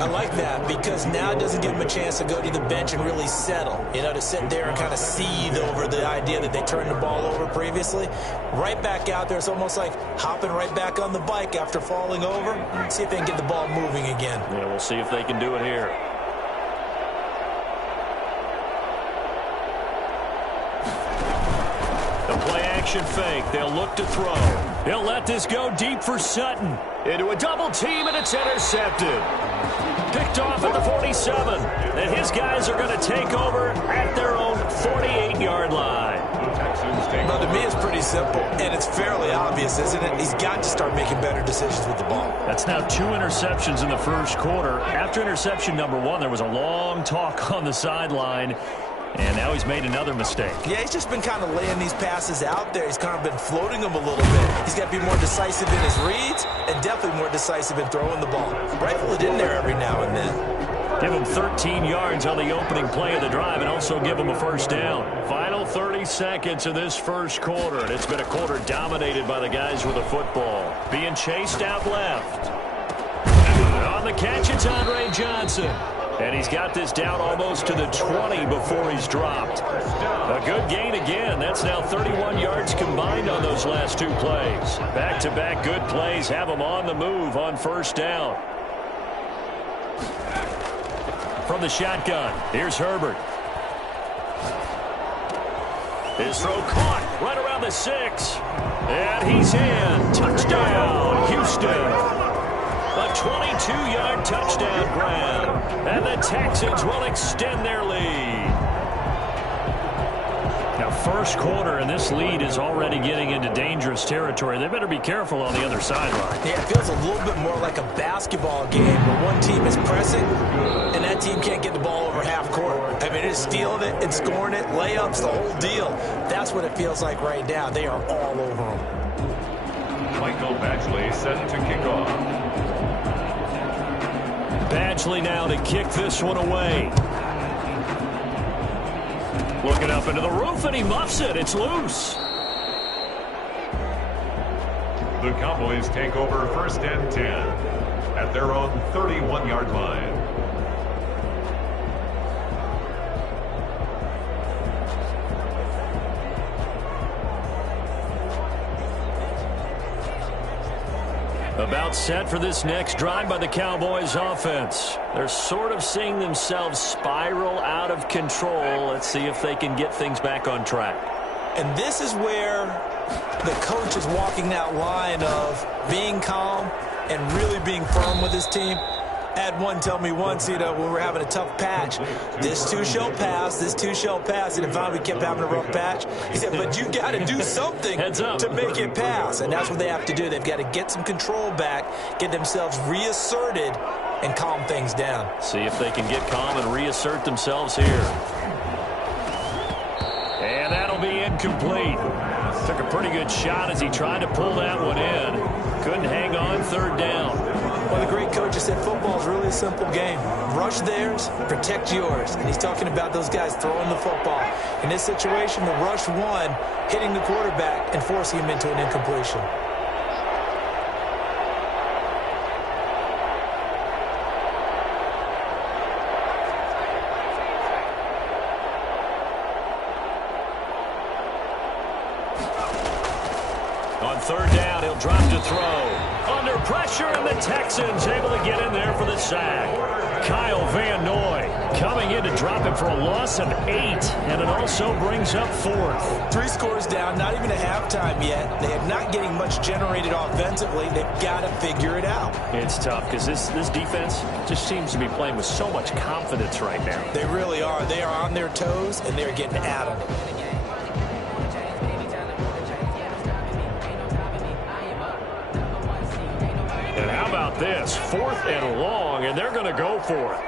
I like that because now it doesn't give them a chance to go to the bench and really settle, you know, to sit there and kind of seethe over the idea that they turned the ball over previously. Right back out there, it's almost like hopping right back on the bike after falling over. See if they can get the ball moving again. Yeah, we'll see if they can do it here. The play action fake. They'll look to throw. He'll let this go deep for Sutton. Into a double team, and it's intercepted. Picked off at the 47. And his guys are going to take over at their own 48-yard line. Well, to me, it's pretty simple, and it's fairly obvious, isn't it? He's got to start making better decisions with the ball. That's now 2 interceptions in the first quarter. After interception number 1, there was a long talk on the sideline, and now he's made another mistake. Yeah, he's just been kind of laying these passes out there. He's kind of been floating them a little bit. He's got to be more decisive in his reads and definitely more decisive in throwing the ball. Rifle it in there every now and then. Give him 13 yards on the opening play of the drive and also give him a first down. Final 30 seconds of this first quarter, and it's been a quarter dominated by the guys with the football. Being chased out left. On the catch, it's Andre Johnson. And he's got this down almost to the 20 before he's dropped. A good gain again. That's now 31 yards combined on those last 2 plays. Back-to-back good plays have him on the move on first down. From the shotgun, here's Herbert. His throw caught right around the 6. And he's in. Touchdown, Houston. A 22-yard touchdown grab. And the Texans will extend their lead. Now, first quarter, and this lead is already getting into dangerous territory. They better be careful on the other sideline. Yeah, it feels a little bit more like a basketball game where one team is pressing and that team can't get the ball over half court. I mean, it's stealing it and scoring it, layups, the whole deal. That's what it feels like right now. They are all over them. Michael Badgley set to kick off. Badgley now to kick this one away. Looking up into the roof, and he muffs it. It's loose. The Cowboys take over first and 10 at their own 31-yard line. About set for this next drive by the Cowboys offense. They're sort of seeing themselves spiral out of control. Let's see if they can get things back on track. And this is where the coach is walking that line of being calm and really being firm with his team. I had one tell me once, when we're having a tough patch, this too shall pass, this too shall pass. And finally we kept having a rough patch. He said, but you got to do something to make it pass. And that's what they have to do. They've got to get some control back, get themselves reasserted, and calm things down. See if they can get calm and reassert themselves here. And that'll be incomplete. Took a pretty good shot as he tried to pull that one in. Couldn't hang on, third down. Well, the great coach has said football is really a simple game. Rush theirs, protect yours. And he's talking about those guys throwing the football. In this situation, the rush one, hitting the quarterback and forcing him into an incompletion. On third down, he'll drop to throw. Under pressure, and the Texans able to get in there for the sack. Kyle Van Noy coming in to drop him for a loss of 8, and it also brings up 4th. 3 scores down, not even a halftime yet. They are not getting much generated offensively. They've got to figure it out. It's tough because this defense just seems to be playing with so much confidence right now. They really are. They are on their toes, and they're getting at them. And how about this? 4th and long, and they're going to go for it.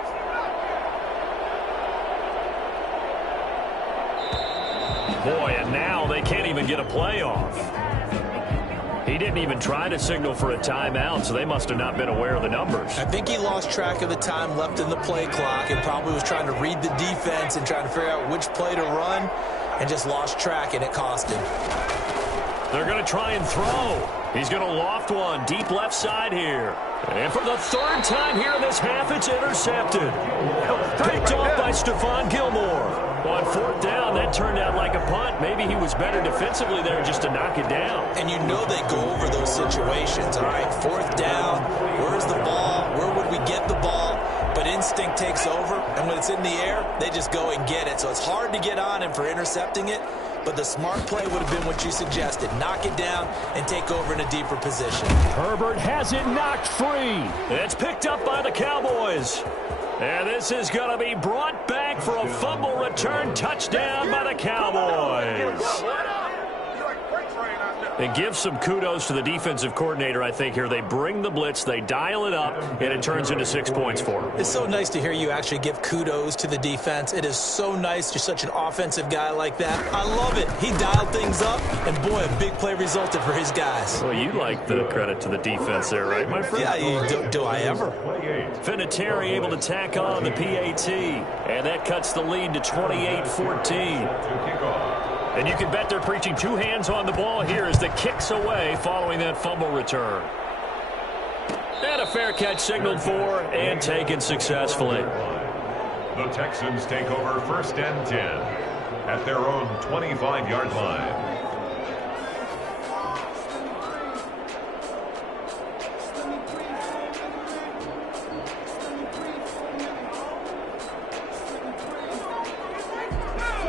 Boy, and now they can't even get a play off. He didn't even try to signal for a timeout, so they must have not been aware of the numbers. I think he lost track of the time left in the play clock and probably was trying to read the defense and trying to figure out which play to run and just lost track, and it cost him. They're going to try and throw. He's going to loft one deep left side here. And for the 3rd time here in this half, it's intercepted. Picked off by Stephon Gilmore. On 4th down, that turned out like a punt. Maybe he was better defensively there just to knock it down. And you know they go over those situations. All right, 4th down, where's the ball? Where would we get the ball? But instinct takes over, and when it's in the air, they just go and get it. So it's hard to get on him for intercepting it. But the smart play would have been what you suggested. Knock it down and take over in a deeper position. Herbert has it knocked free. It's picked up by the Cowboys. And this is going to be brought back for a fumble return touchdown by the Cowboys. And give some kudos to the defensive coordinator, I think, here. They bring the blitz, they dial it up, and it turns into 6 points for them. It's so nice to hear you actually give kudos to the defense. It is so nice. You're such an offensive guy like that. I love it. He dialed things up, and boy, a big play resulted for his guys. Well, you like the credit to the defense there, right, my friend? Yeah, do I ever? Vinatieri able to tack on the PAT, and that cuts the lead to 28-14. And you can bet they're preaching two hands on the ball here as the kick's away following that fumble return. And a fair catch signaled for and taken successfully. The Texans take over 1st and 10 at their own 25-yard line.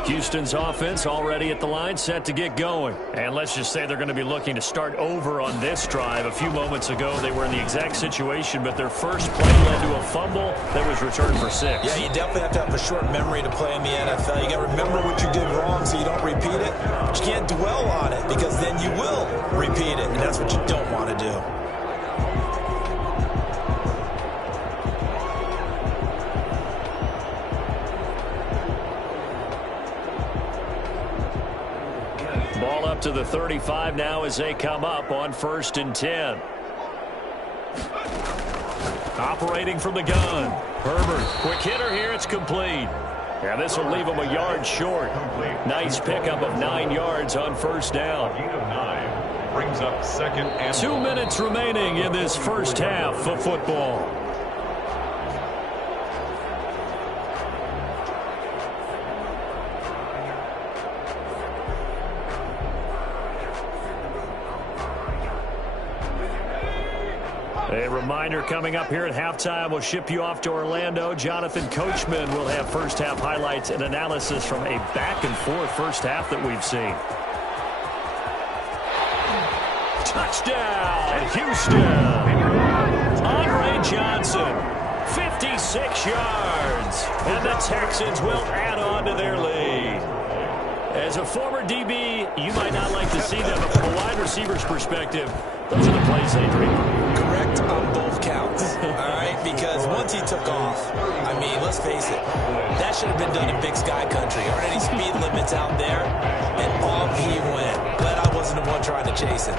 Houston's offense already at the line, set to get going. And let's just say they're going to be looking to start over on this drive. A few moments ago, they were in the exact situation, but their first play led to a fumble that was returned for 6. Yeah, you definitely have to have a short memory to play in the NFL. You got to remember what you did wrong so you don't repeat it. But you can't dwell on it because then you will repeat it, and that's what you don't want to do. Ball up to the 35 now as they come up on 1st and 10. Operating from the gun. Herbert, quick hitter here, it's complete. And this will leave him a yard short. Nice pickup of 9 yards on 1st down. Brings up 2nd and 2 minutes remaining in this first half of football. A reminder coming up here at halftime. We'll ship you off to Orlando. Jonathan Coachman will have first half highlights and analysis from a back-and-forth first half that we've seen. Touchdown, Houston. Andre Johnson, 56 yards. And the Texans will add on to their lead. As a former DB, you might not like to see them, but from a wide receiver's perspective, those are the plays they dream. Correct on both counts, all right? Because once he took off, I mean, let's face it, that should have been done in Big Sky Country. Aren't any speed limits out there? And off he went. Glad I wasn't the one trying to chase him.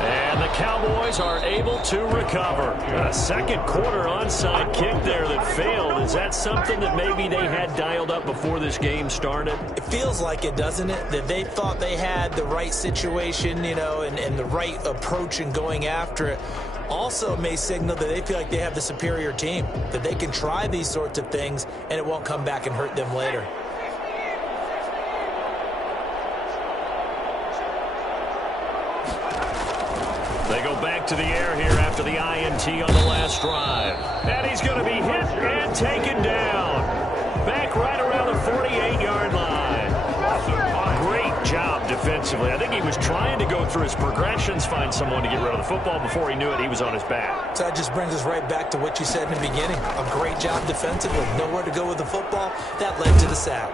And the Cowboys are able to recover. A second quarter onside kick there that failed. Is that something that maybe they had dialed up before this game started? It feels like it, doesn't it? That they thought they had the right situation, you know, and the right approach in going after it. Also may signal that they feel like they have the superior team, that they can try these sorts of things and it won't come back and hurt them later. They go back to the air here after the INT on the last drive. And he's going to be hit and taken down. Back right around the 48-yard line. Great job defensively. I think he was trying to go through his progressions, find someone to get rid of the football. Before he knew it, he was on his back. So that just brings us right back to what you said in the beginning. A great job defensively. Nowhere to go with the football. That led to the sack.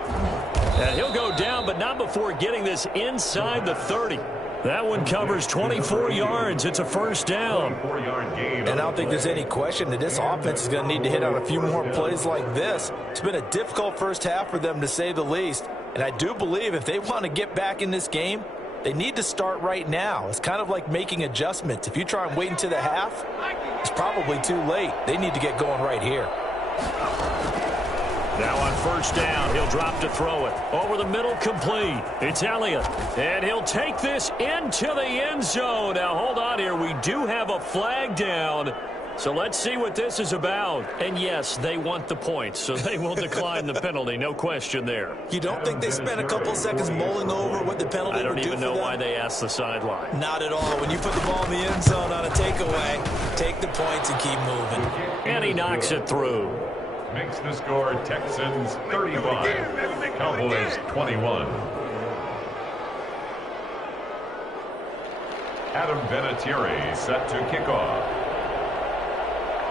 And he'll go down, but not before getting this inside the 30. That one covers 24 yards. It's a first down. And I don't think there's any question that this offense is going to need to hit on a few more plays like this. It's been a difficult first half for them, to say the least. And I do believe if they want to get back in this game, they need to start right now. It's kind of like making adjustments. If you try and wait until the half, it's probably too late. They need to get going right here. Now on first down, he'll drop to throw it. Over the middle, complete. It's Elliott. And he'll take this into the end zone. Now, hold on here. We do have a flag down. So let's see what this is about. And, yes, they want the points, so they will decline the penalty. No question there. You don't think they spent a couple seconds mulling over what the penalty would do for them? I don't even know why they asked the sideline. Not at all. When you put the ball in the end zone on a takeaway, take the points and keep moving. And he knocks it through. Makes the score Texans 35, Cowboys 21. Adam Vinatieri set to kick off.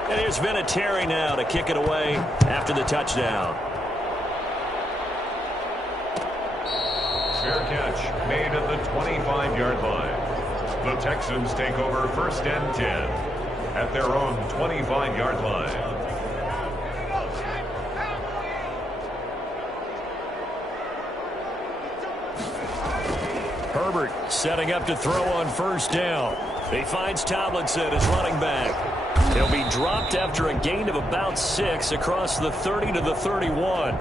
And here's Vinatieri now to kick it away after the touchdown. Fair catch made at the 25-yard line. The Texans take over 1st and 10 at their own 25-yard line. Herbert setting up to throw on 1st down. He finds Tomlinson as running back. He'll be dropped after a gain of about 6 across the 30 to the 31.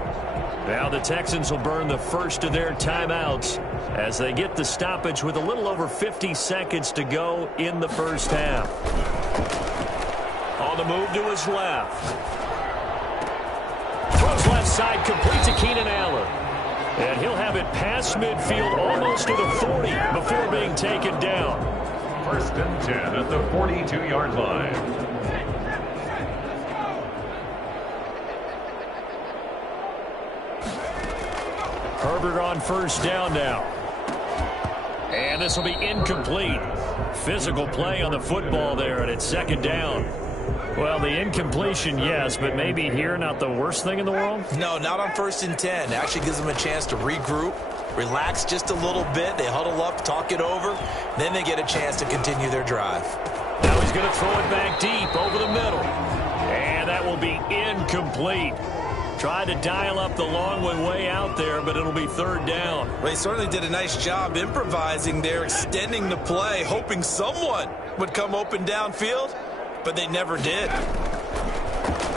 Now the Texans will burn the first of their timeouts as they get the stoppage with a little over 50 seconds to go in the first half. On the move to his left. Throws left side, complete to Keenan Allen. And he'll have it past midfield almost to the 40 before being taken down. 1st and 10 at the 42-yard line. Herbert on 1st down now. And this will be incomplete. Physical play on the football there, and it's 2nd down. Well, the incompletion, yes, but maybe here not the worst thing in the world? No, not on 1st and 10. It actually gives them a chance to regroup, relax just a little bit. They huddle up, talk it over. Then they get a chance to continue their drive. Now he's going to throw it back deep over the middle. And that will be incomplete. Tried to dial up the long one way out there, but it'll be 3rd down. Well, they certainly did a nice job improvising there, extending the play, hoping someone would come open downfield, but they never did.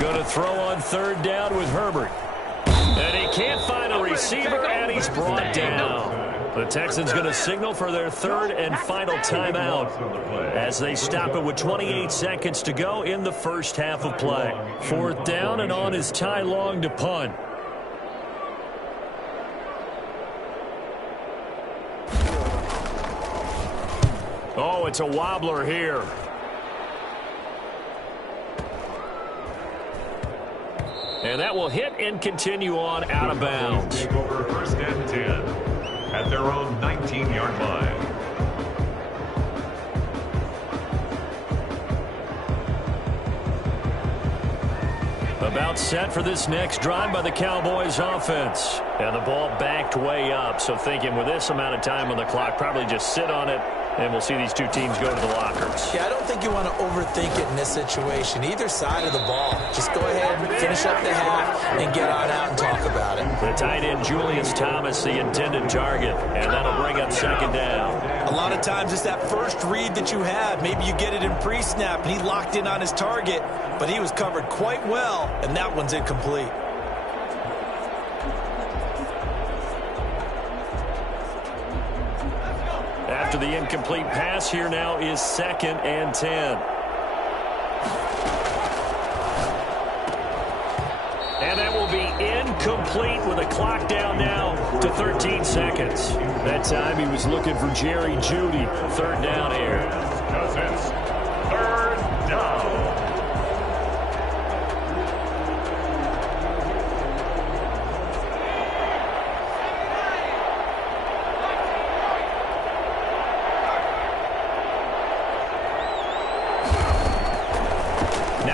Going to throw on 3rd down with Herbert. And he can't find a receiver, and he's brought down. The Texans going to signal for their 3rd and final timeout as they stop it with 28 seconds to go in the first half of play. 4th down, and on is Ty Long to punt. Oh, it's a wobbler here. And that will hit and continue on out of bounds. Take over 1st and 10 at their own 19-yard line. About set for this next drive by the Cowboys offense. And the ball backed way up, so thinking with this amount of time on the clock, probably just sit on it, and we'll see these two teams go to the lockers. Yeah, I don't think you want to overthink it in this situation. Either side of the ball. Just go ahead and finish up the half and get on out and talk about it. The tight end, Julius Thomas, the intended target, and that'll bring up 2nd down. A lot of times it's that first read that you have. Maybe you get it in pre-snap, and he locked in on his target, but he was covered quite well, and that one's incomplete. After the incomplete pass, here now is 2nd and 10. And that will be incomplete with a clock down now to 13 seconds. That time he was looking for Jerry Jeudy. 3rd down here. Cousins, 3rd down.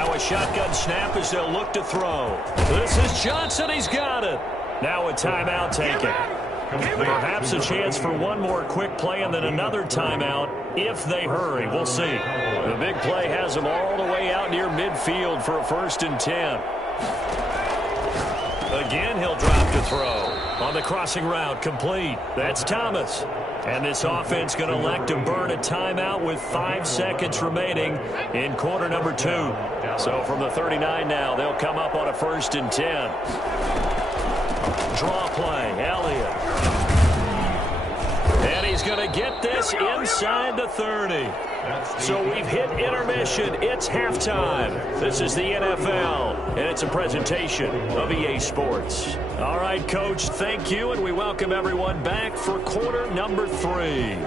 A shotgun snap as they'll look to throw. This is Johnson. He's got it. Now a timeout taken. Perhaps a chance for one more quick play and then another timeout if they hurry. We'll see. The big play has them all the way out near midfield for a 1st and 10. Again, he'll drop to throw. On the crossing route, complete. That's Thomas. And this offense going to elect to burn a timeout with 5 seconds remaining in quarter number 2. So from the 39 now, they'll come up on a 1st and 10. Draw play, Elliott. And he's going to get this inside the 30. So we've hit intermission. It's halftime. This is the NFL, and it's a presentation of EA Sports. All right, Coach, thank you, and we welcome everyone back for quarter number 3.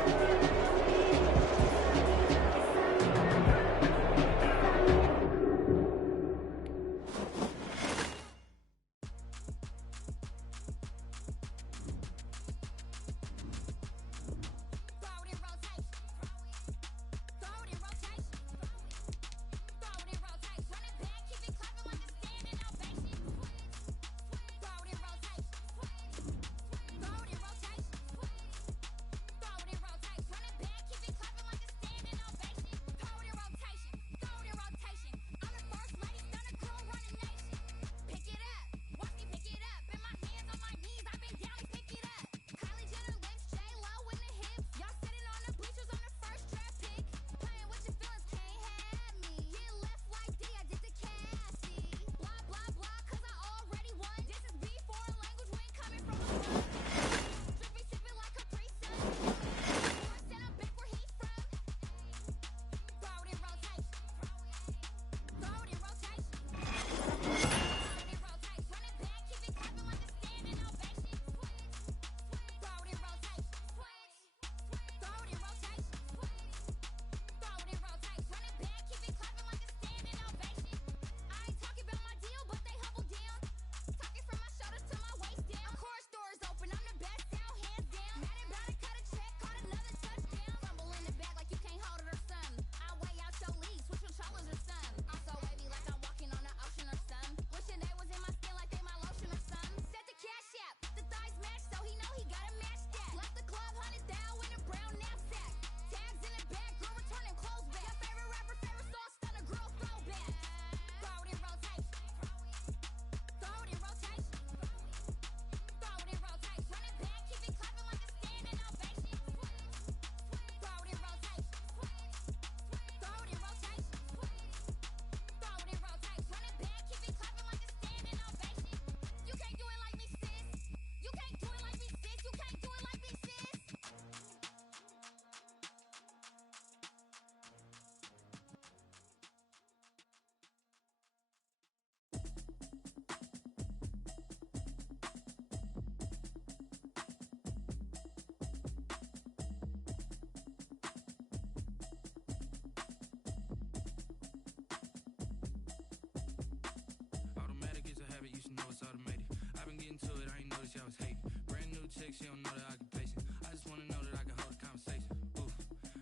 chick, she don't know that I can pace it. I just wanna know that I can hold a conversation. Oof,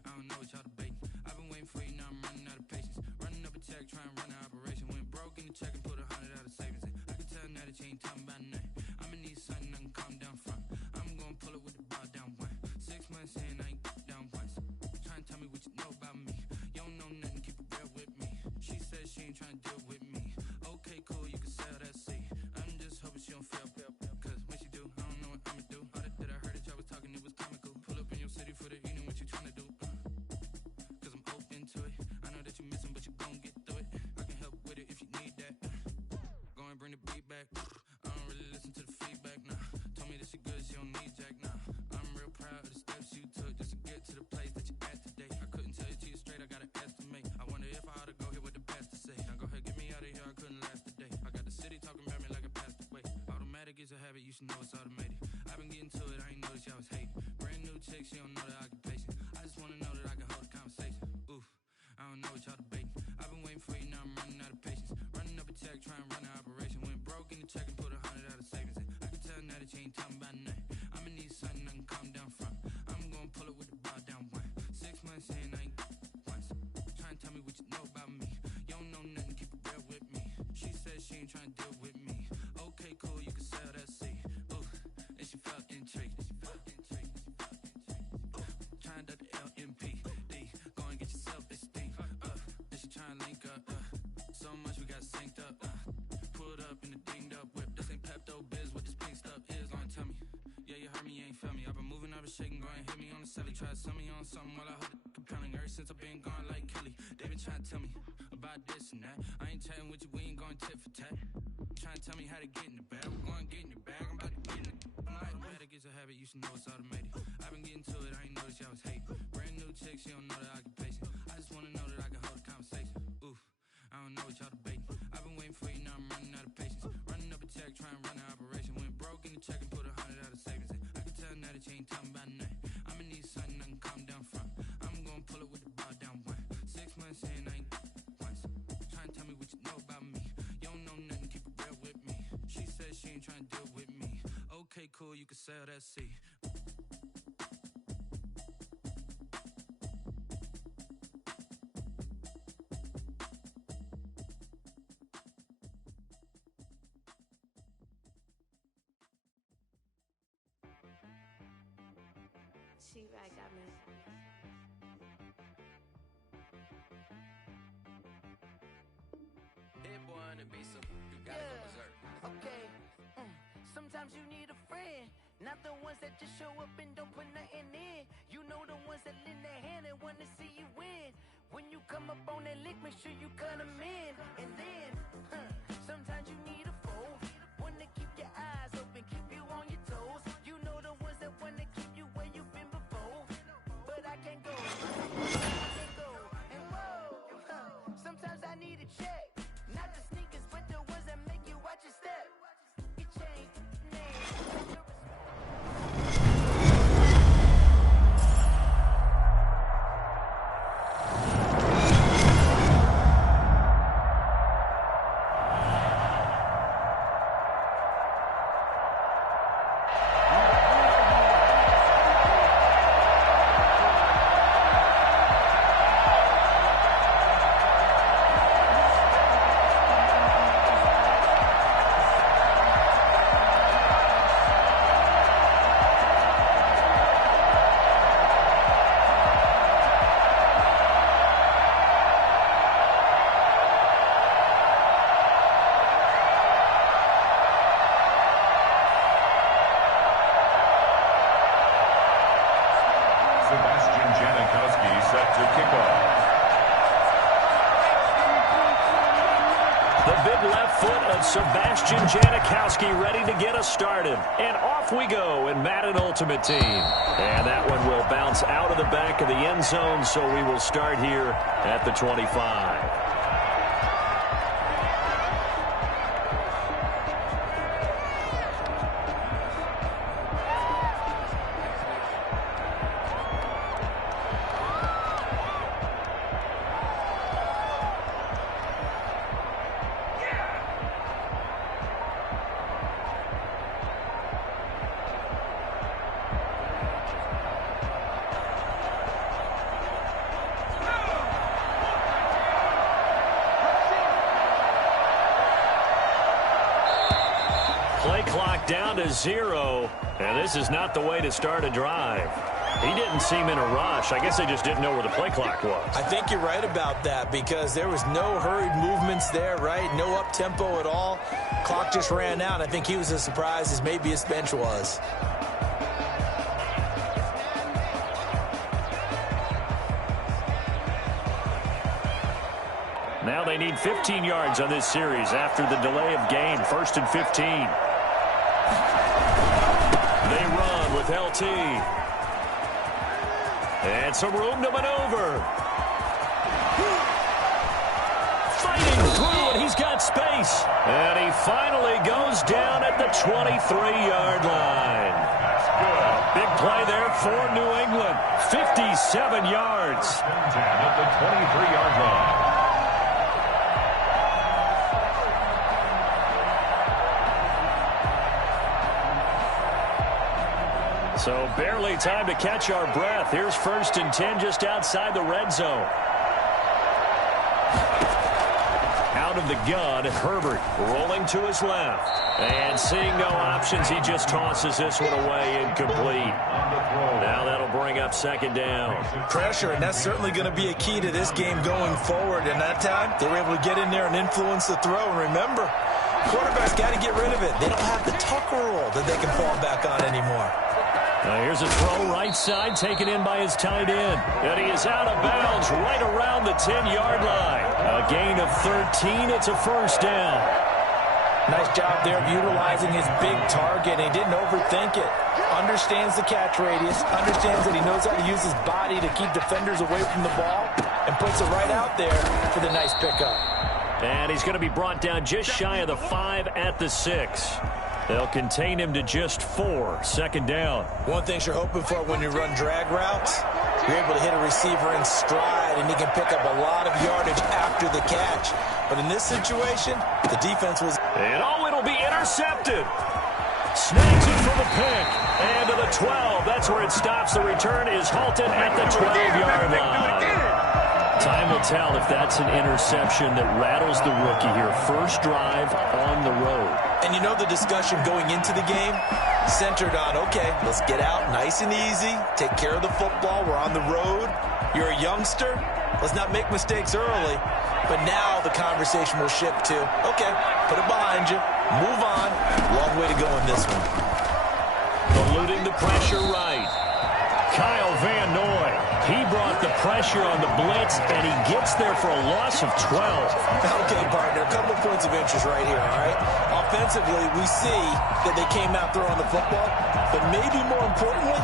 I don't know what y'all debating. I've been waiting for you, now I'm running out of patience. Running up a check, trying to run an operation. Went broke in the check and put 100 out of savings in. I can tell now that you ain't talking about nothing. I'ma need something I can calm down from. I'm gonna pull it with the bar down one. 6 months in, I ain't down once. Trying to tell me what you know about me. You don't know nothing, keep it real with me. She said she ain't trying to deal with me. Okay, cool, you can sell that seat. I'm just hoping she don't fail. Cause when she do, I don't know what I'ma do. All that I heard that y'all was talking, it was comical. Pull up in your city for the evening, what you trying to do? Cause I'm open to it. I know that you missing, but you gon' get through it. I can help with it if you need that. Go and bring the beat back. I don't really listen to the feedback, nah. Told me that she good, she don't need Jack, nah. I'm real proud of the steps you took just to get to the place that you're at today. I couldn't tell you to you straight, I gotta estimate. I wonder if I ought to go here with the best to say. Now go ahead, get me out of here, I couldn't last today. I got the city talking about me like I passed away. Automatic is a habit, you should know it's automated. I've been getting to it, I ain't noticed y'all was hating. Brand new chick, she don't know that I can pace it. I just wanna know that I can hold a conversation. Oof, I don't know what y'all debating. I've been waiting for you, now I'm running out of patience. Running up a check, trying to run an operation. Went broke in the check and put 100 out of savings in. I can tell now that you ain't talking about nothing. I'ma need something I can calm down from. I'm gonna pull it with the bar down one. 6 months in, I ain't once. Trying to tell me what you know about me. You don't know nothing, keep it real with me. She said she ain't trying to deal with me. Okay, cool, you can sell that seat. Ooh, and she felt intrigued. Trying to the LMPD. Go and get yourself esteem. And she trying to link up. So much we got synced up. Pulled up in the dinged up whip. This ain't Pepto Biz, what this pink stuff is. Go and tell me. Yeah, you heard me, you ain't felt me. I've been moving, I've been shaking. Go and hit me on the celly. Try to sell me on something while I hold it compelling. Ever since I've been gone like Kelly. They been trying to tell me about this and that. I ain't chatting with you, we ain't going tit for tat. Trying to tell me how to get in the bag. We're going to get in the bag, I'm about to get in it. Automatic is a habit, you should know it's automated. I've been getting to it, I ain't noticed y'all was hating. Brand new chick, she don't know that I can pace it. I just wanna know that I can hold a conversation. Oof, I don't know what y'all debating. I've been waiting for you, now I'm running out of patience. Running up a check, trying to run an operation. Went broke in the check and put 100 out of savings in. I can tell now that you ain't talking about nothing. I'ma need something I can calm down from. I'm gonna pull it with the bar down one. 6 months in, I ain't once. Trying to tell me what you know about me. You don't know nothing, keep it real with me. She said she ain't trying to deal with me. Okay, cool, you can sell that seat. She right got me. Hit one and be some. You gotta go berserk. Okay. Sometimes you need a friend, not the ones that just show up and don't put nothing in. You know the ones that lend their hand and want to see you win. When you come up on that lick, make sure you cut them in. And then, sometimes you need a foe, one to keep your eyes open, keep you on your toes. You know the ones that want to keep you where you've been before. But I can't go, and whoa, sometimes I need a check. Not the sneakers, but the ones that make you watch your step. Your chain, name, set to kick off. The big left foot of Sebastian Janikowski ready to get us started. And off we go in Madden Ultimate Team. And that one will bounce out of the back of the end zone, so we will start here at the 25. down to 0, and this is not the way to start a drive. He didn't seem in a rush. I guess they just didn't know where the play clock was. I think you're right about that because there was no hurried movements there, right? No up-tempo at all. Clock just ran out. I think he was as surprised as maybe his bench was. Now they need 15 yards on this series after the delay of game. 1st and 15. They run with LT. And some room to maneuver. Fighting through, and he's got space. And he finally goes down at the 23-yard line. Big play there for New England. 57 yards. 10 at the 23-yard line. So barely time to catch our breath. Here's 1st and 10 just outside the red zone. Out of the gun, Herbert rolling to his left. And seeing no options, he just tosses this one away incomplete. Now that'll bring up 2nd down. Pressure, and that's certainly going to be a key to this game going forward. And that time, they were able to get in there and influence the throw. And remember, quarterbacks got to get rid of it. They don't have the Tucker rule that they can fall back on anymore. Here's a throw right side taken in by his tight end. And he is out of bounds right around the 10-yard line. A gain of 13. It's a 1st down. Nice job there of utilizing his big target. He didn't overthink it. Understands the catch radius. Understands that he knows how to use his body to keep defenders away from the ball. And puts it right out there for the nice pickup. And he's going to be brought down just shy of the 5 at the 6. They'll contain him to just 4. 2nd down. One thing you're hoping for when you run drag routes, you're able to hit a receiver in stride, and he can pick up a lot of yardage after the catch. But in this situation, the defense was... And it'll be intercepted. Snags it for the pick. And to the 12. That's where it stops. The return is halted at the 12-yard line. Time will tell if that's an interception that rattles the rookie here. First drive on the road. And you know the discussion going into the game centered on, okay, let's get out nice and easy, take care of the football, we're on the road, you're a youngster, let's not make mistakes early. But now the conversation will shift to, okay, put it behind you, move on, long way to go in this one. Eluding the pressure right. Kyle Van Noy. He brought the pressure on the blitz, and he gets there for a loss of 12. Okay, partner, a couple points of interest right here, all right? Offensively, we see that they came out throwing the football, but maybe more importantly,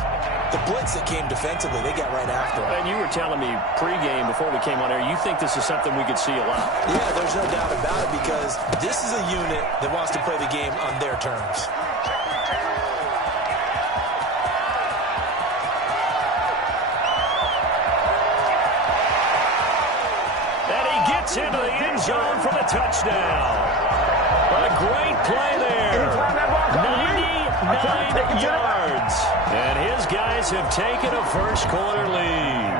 the blitz that came defensively, they got right after it. And you were telling me pregame before we came on air, you think this is something we could see a lot. Yeah, there's no doubt about it because this is a unit that wants to play the game on their terms. Into the end zone for the touchdown. A great play there. 99 yards. And his guys have taken a first-quarter lead.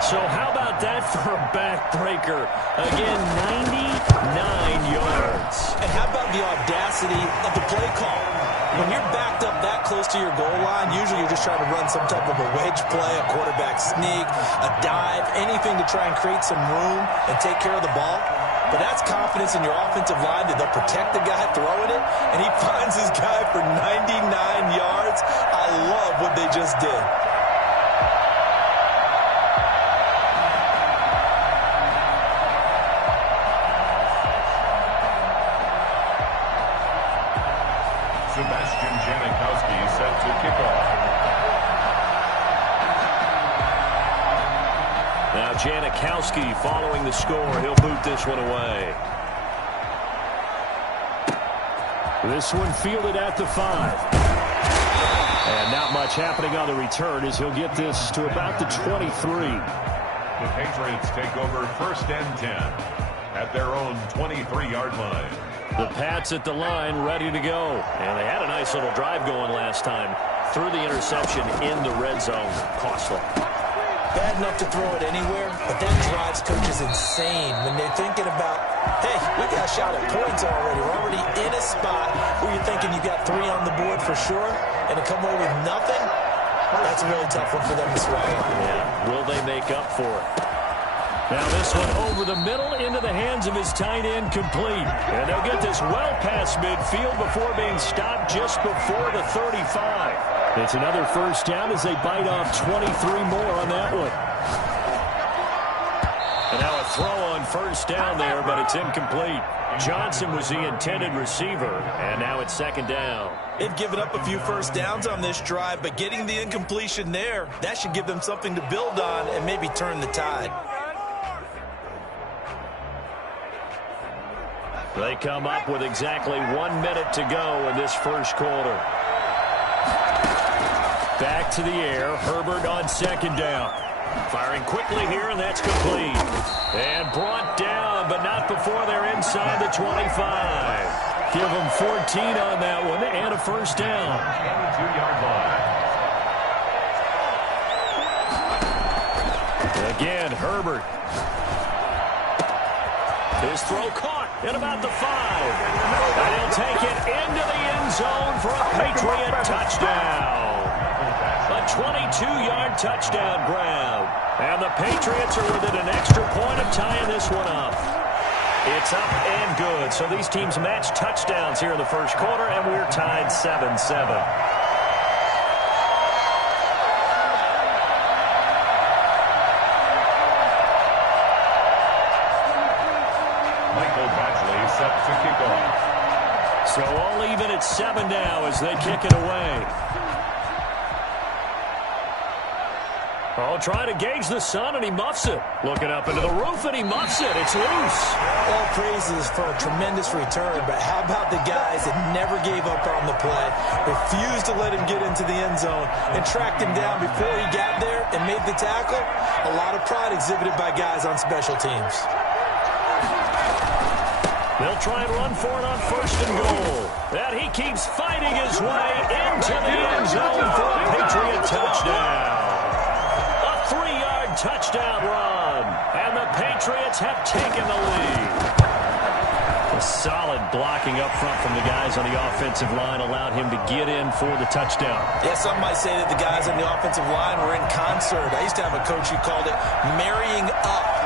So how about that for a backbreaker? Again, 99 yards. And how about the audacity of the play call? When you're backed up that close to your goal line, usually you're just trying to run some type of a wedge play, a quarterback sneak, a dive, anything to try and create some room and take care of the ball. But that's confidence in your offensive line that they'll protect the guy throwing it, and he finds his guy for 99 yards. I love what they just did. Set to kick off. Now Janikowski following the score. He'll boot this one away. This one fielded at the 5. And not much happening on the return as he'll get this to about the 23. The Patriots take over 1st and 10 at their own 23-yard line. The Pats at the line, ready to go. And they had a nice little drive going last time. Threw the interception in the red zone. Costly. Bad enough to throw it anywhere, but that drives coaches insane when they're thinking about Hey, we got a shot at points already. We're already in a spot where you're thinking you got 3 on the board for sure, and to come away with nothing, that's a really tough one for them to swallow. Yeah, will they make up for it? Now this one over the middle into the hands of his tight end, complete. And they'll get this well past midfield before being stopped just before the 35. It's another first down as they bite off 23 more on that one. And now a throw on first down there, but it's incomplete. Johnson was the intended receiver, and now it's second down. They've given up a few first downs on this drive, but getting the incompletion there, that should give them something to build on and maybe turn the tide. They come up with exactly 1 minute to go in this first quarter. Back to the air. Herbert on second down. Firing quickly here, and that's complete. And brought down, but not before they're inside the 25. Give them 14 on that one, and a first down. 22-yard line. Again, Herbert. His throw caught at about the 5. And he'll take it into the end zone for a Patriot touchdown. A 22-yard touchdown grab. And the Patriots are within an extra point of tying this one up. It's up and good. So these teams match touchdowns here in the first quarter, and we're tied 7-7. Set to kick off. So all even at 7 now as they kick it away. Oh, trying to gauge the sun, and he muffs it. Looking up into the roof, and he muffs it. It's loose. All praises for a tremendous return, but how about the guys that never gave up on the play, refused to let him get into the end zone, and tracked him down before he got there and made the tackle? A lot of pride exhibited by guys on special teams. They'll try and run for it on first and goal. And he keeps fighting his way into the end zone for a Patriot touchdown. A 3-yard touchdown run. And the Patriots have taken the lead. A solid blocking up front from the guys on the offensive line allowed him to get in for the touchdown. Yeah, some might say that the guys on the offensive line were in concert. I used to have a coach who called it marrying up.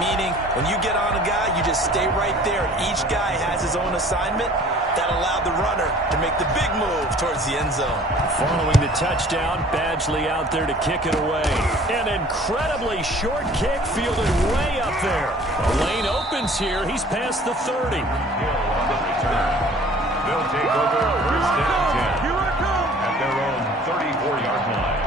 Meaning, when you get on a guy, you just stay right there. Each guy has his own assignment. That allowed the runner to make the big move towards the end zone. Following the touchdown, Badgley out there to kick it away. An incredibly short kick fielded way up there. The lane opens here. He's past the 30. They'll take over first and 10 at their own 34-yard line.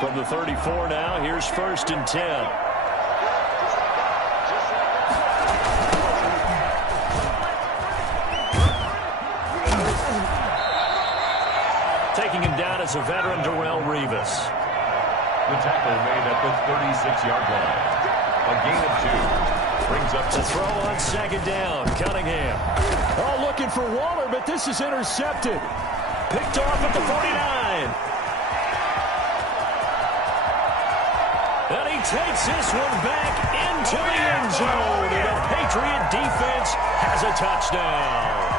From the 34 now, here's first and 10. Taking him down is a veteran, Darrelle Revis. The tackle made at the 36-yard line. A gain of 2. Brings up the throw on second down. Cunningham. Oh, looking for Waller, but this is intercepted. Picked off at the 49. And he takes this one back into the end zone. And the Patriot defense has a touchdown.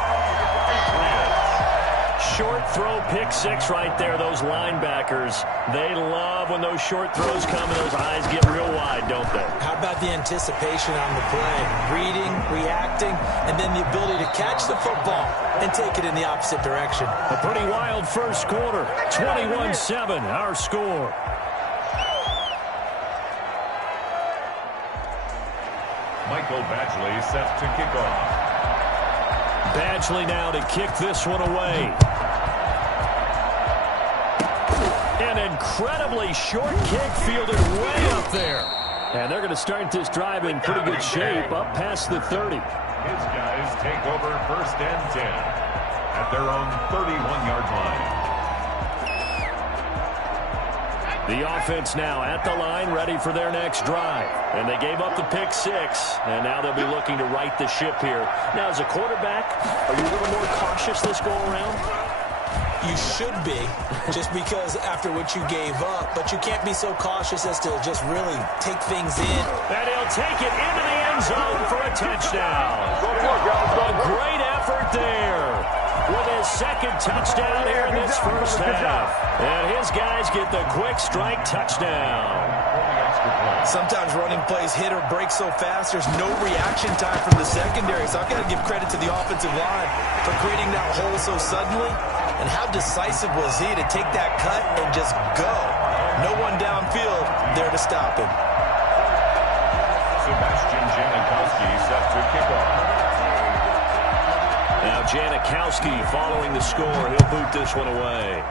Short throw, pick 6 right there. Those linebackers, they love when those short throws come and those eyes get real wide, don't they? How about the anticipation on the play? Reading, reacting, and then the ability to catch the football and take it in the opposite direction. A pretty wild first quarter. 21-7, our score. Michael Badgley set to kick off. Badgley now to kick this one away. An incredibly short kick fielded way up there. And they're going to start this drive in pretty good shape up past the 30. His guys take over first and 10 at their own 31-yard line. The offense now at the line, ready for their next drive. And they gave up the pick 6, and now they'll be looking to right the ship here. Now, as a quarterback, are you a little more cautious this go around? You should be, just because after what you gave up. But you can't be so cautious as to just really take things in. And he'll take it into the end zone for a touchdown. A great effort there with his second touchdown here in this first half. And his guys get the quick strike touchdown. Sometimes running plays hit or break so fast, there's no reaction time from the secondary. So I've got to give credit to the offensive line for creating that hole so suddenly. And how decisive was he to take that cut and just go? No one downfield there to stop him. Sebastian Janikowski set to kick off. Now Janikowski following the score. He'll boot this one away.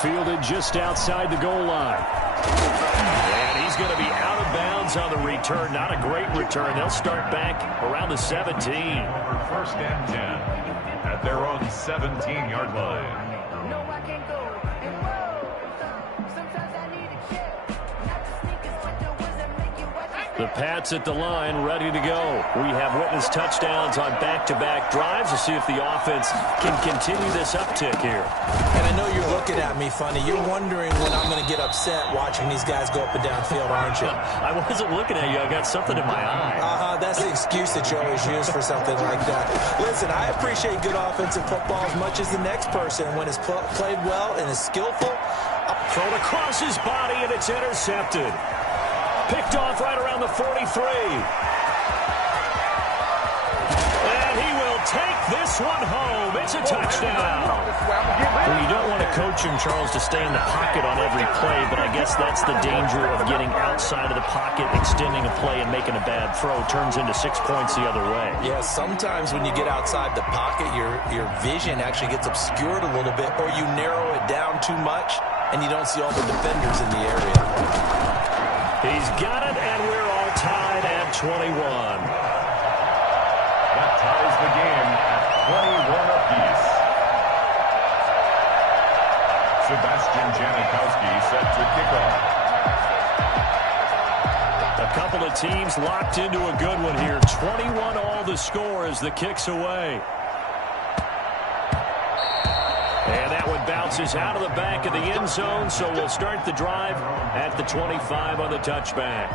Fielded just outside the goal line. And he's going to be out of bounds on the return. Not a great return. They'll start back around the 17. First and 10 at their own 17-yard line. No, I can't go. And whoa, sometimes I need a kick. Not the sneakers, but the ones that make you watch it. The Pats at the line, ready to go. We have witnessed touchdowns on back-to-back drives. We'll see if the offense can continue this uptick here. And I know you're looking at me funny. You're wondering when I'm going to get upset watching these guys go up and down field, aren't you? I wasn't looking at you. I got something in my eye. That's the excuse that you always use for something like that. Listen, I appreciate good offensive football as much as the next person. When it's played well and is skillful. Thrown across his body, and it's intercepted. Picked off right around the 43. And he will take this one home. It's a touchdown. Well, you don't want to coach him, Charles, to stay in the pocket on every play, but I guess that's the danger of getting outside of the pocket, extending a play, and making a bad throw. Turns into 6 points the other way. Yeah, sometimes when you get outside the pocket, your vision actually gets obscured a little bit, or you narrow it down too much, and you don't see all the defenders in the area. He's got it, and we're all tied at 21. That ties the game at 21 apiece. Sebastian Janikowski set to kick off. A couple of teams locked into a good one here. 21 all the score as the kick's away. And that one bounces out of the back of the end zone, so we'll start the drive at the 25 on the touchback.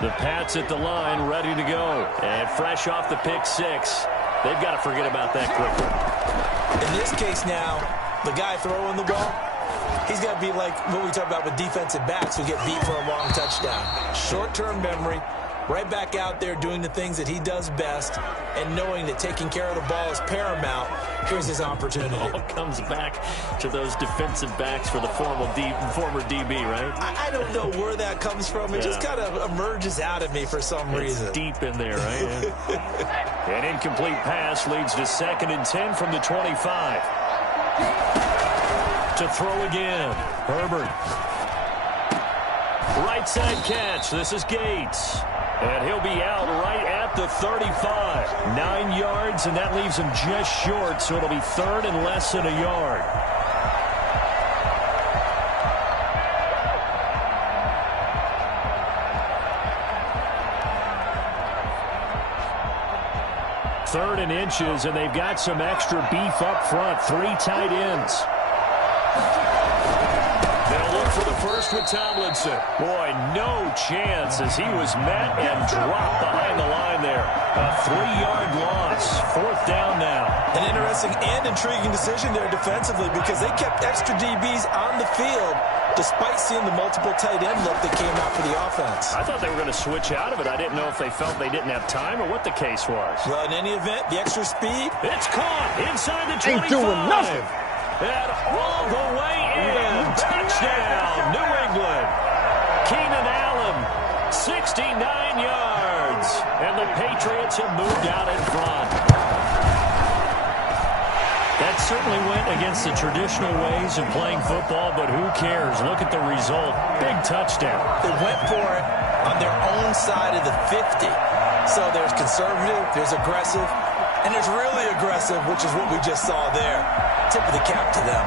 The Pats at the line, ready to go. And fresh off the pick six. They've got to forget about that quickly. In this case now, the guy throwing the ball, he's got to be like what we talk about with defensive backs who get beat for a long touchdown. Short-term memory. Right back out there doing the things that he does best and knowing that taking care of the ball is paramount. Here's his opportunity. It all comes back to those defensive backs for the former DB, right? I don't know where that comes from. It just kind of emerges out of me for some reason. It's deep in there, right? Yeah. An incomplete pass leads to 2nd and 10 from the 25. To throw again. Herbert. Right side catch. This is Gates. And he'll be out right at the 35. 9 yards, and that leaves him just short, so it'll be 3rd and less than a yard. Third and inches, and they've got some extra beef up front. 3 tight ends. They'll look for the first with Tomlinson. Boy, no chance as he was met and dropped behind the line there. A 3-yard loss. 4th down now. An interesting and intriguing decision there defensively because they kept extra DBs on the field despite seeing the multiple tight end look that came out for the offense. I thought they were going to switch out of it. I didn't know if they felt they didn't have time or what the case was. Well, in any event, the extra speed. It's caught inside the 25. Ain't doing nothing. And all the way in. Touchdown, New England. Keenan Allen, 69 yards. And the Patriots have moved out in front. That certainly went against the traditional ways of playing football, but who cares? Look at the result. Big touchdown. They went for it on their own side of the 50. So there's conservative, there's aggressive, and there's really aggressive, which is what we just saw there. Tip of the cap to them.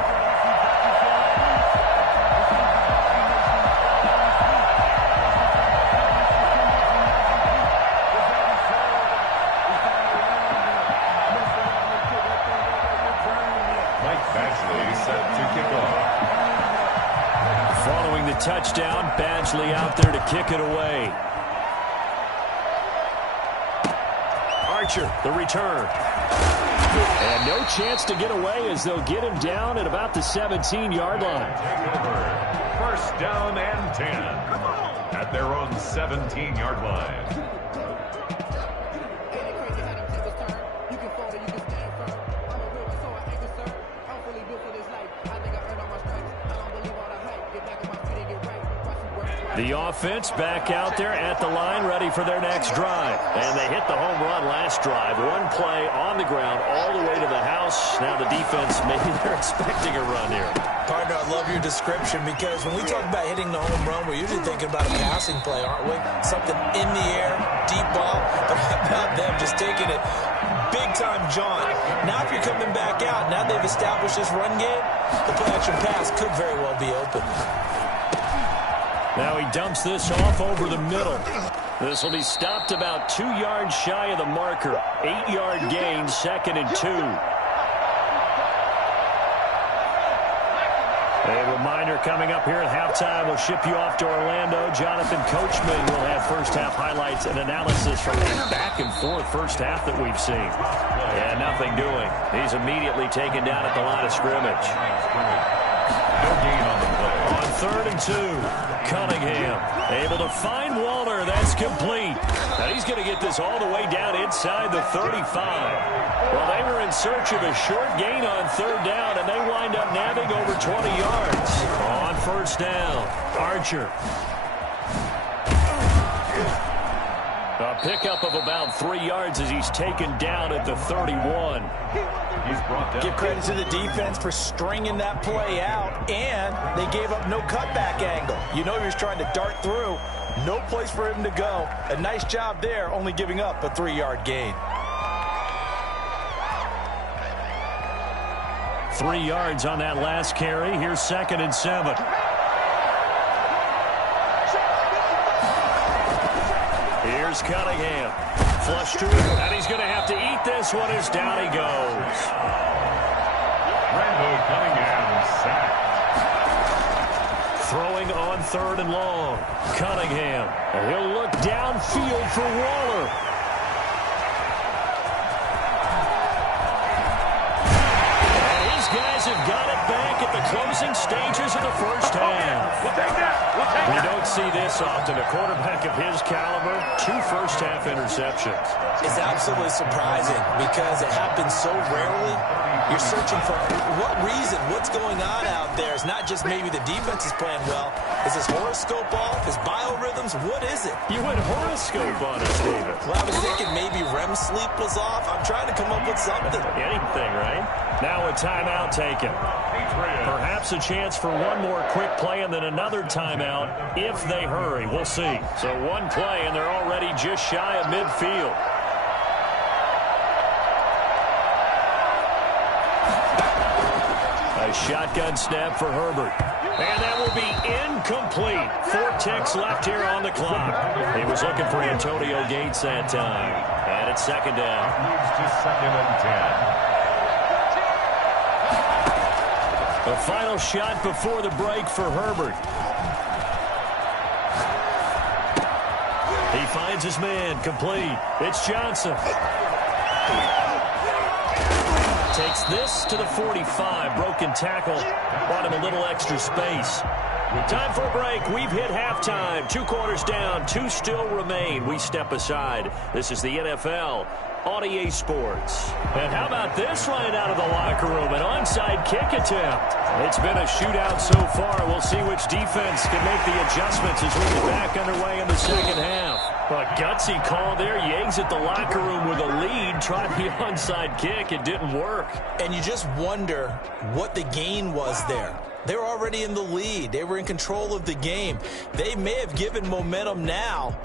Mike Badgley set to kick off. Following the touchdown, Badgley out there to kick it away. Archer, the return. And no chance to get away as they'll get him down at about the 17-yard line. Take over. First down and 10 at their own 17-yard line. The offense back out there at the line, ready for their next drive. And they hit the home run last drive. One play on the ground all the way to the house. Now the defense, maybe they're expecting a run here. Partner, I love your description because when we talk about hitting the home run, we're usually thinking about a passing play, aren't we? Something in the air, deep ball. But how about them just taking it big-time jaunt? Now if you're coming back out, now they've established this run game, the play-action pass could very well be open. Now he dumps this off over the middle. This will be stopped about 2 yards shy of the marker. 8-yard gain, 2nd and 2. A reminder coming up here at halftime. We'll ship you off to Orlando. Jonathan Coachman will have first-half highlights and analysis from that back-and-forth first half that we've seen. Yeah, nothing doing. He's immediately taken down at the line of scrimmage. No gain on the play. On 3rd and 2. Cunningham able to find Waller. That's complete. Now he's going to get this all the way down inside the 35. Well, they were in search of a short gain on 3rd down, and they wind up nabbing over 20 yards. On 1st down, Archer. A pickup of about 3 yards as he's taken down at the 31. He's brought down. Give credit to the defense for stringing that play out, and they gave up no cutback angle. You know he was trying to dart through. No place for him to go. A nice job there, only giving up a 3-yard gain. 3 yards on that last carry. Here's 2nd and 7. Here's Cunningham. Flush to him, and he's going to have to eat this one as down he goes. Randall Cunningham sacked. Throwing on 3rd and long. Cunningham. And he'll look downfield for Waller. And his guys have got it back at the closing stages of the first half. We'll take that. We don't see this often. A quarterback of his caliber, 2 first-half interceptions. It's absolutely surprising because it happens so rarely. You're searching for what reason, what's going on out there. It's not just maybe the defense is playing well. Is his horoscope off? His biorhythms? What is it? You went horoscope on us, David. Well, I was thinking maybe REM sleep was off. I'm trying to come up with something. Anything, right? Now a timeout taken. Perhaps a chance for one more quick play and then another timeout if they hurry. We'll see. So one play, and they're already just shy of midfield. A shotgun snap for Herbert. And that will be incomplete. 4 ticks left here on the clock. He was looking for Antonio Gates that time. And it's 2nd down. Moves to 2nd and 10. The final shot before the break for Herbert. He finds his man, complete. It's Johnson. Takes this to the 45. Broken tackle. Bought him a little extra space. Time for a break. We've hit halftime. 2 quarters down. 2 still remain. We step aside. This is the NFL on EA Sports. And how about this right out of the locker room? An onside kick attempt. It's been a shootout so far. We'll see which defense can make the adjustments as we get back underway in the second half. A gutsy call there. You exit the locker room with a lead. Tried the onside kick. It didn't work. And you just wonder what the gain was there. They were already in the lead. They were in control of the game. They may have given momentum now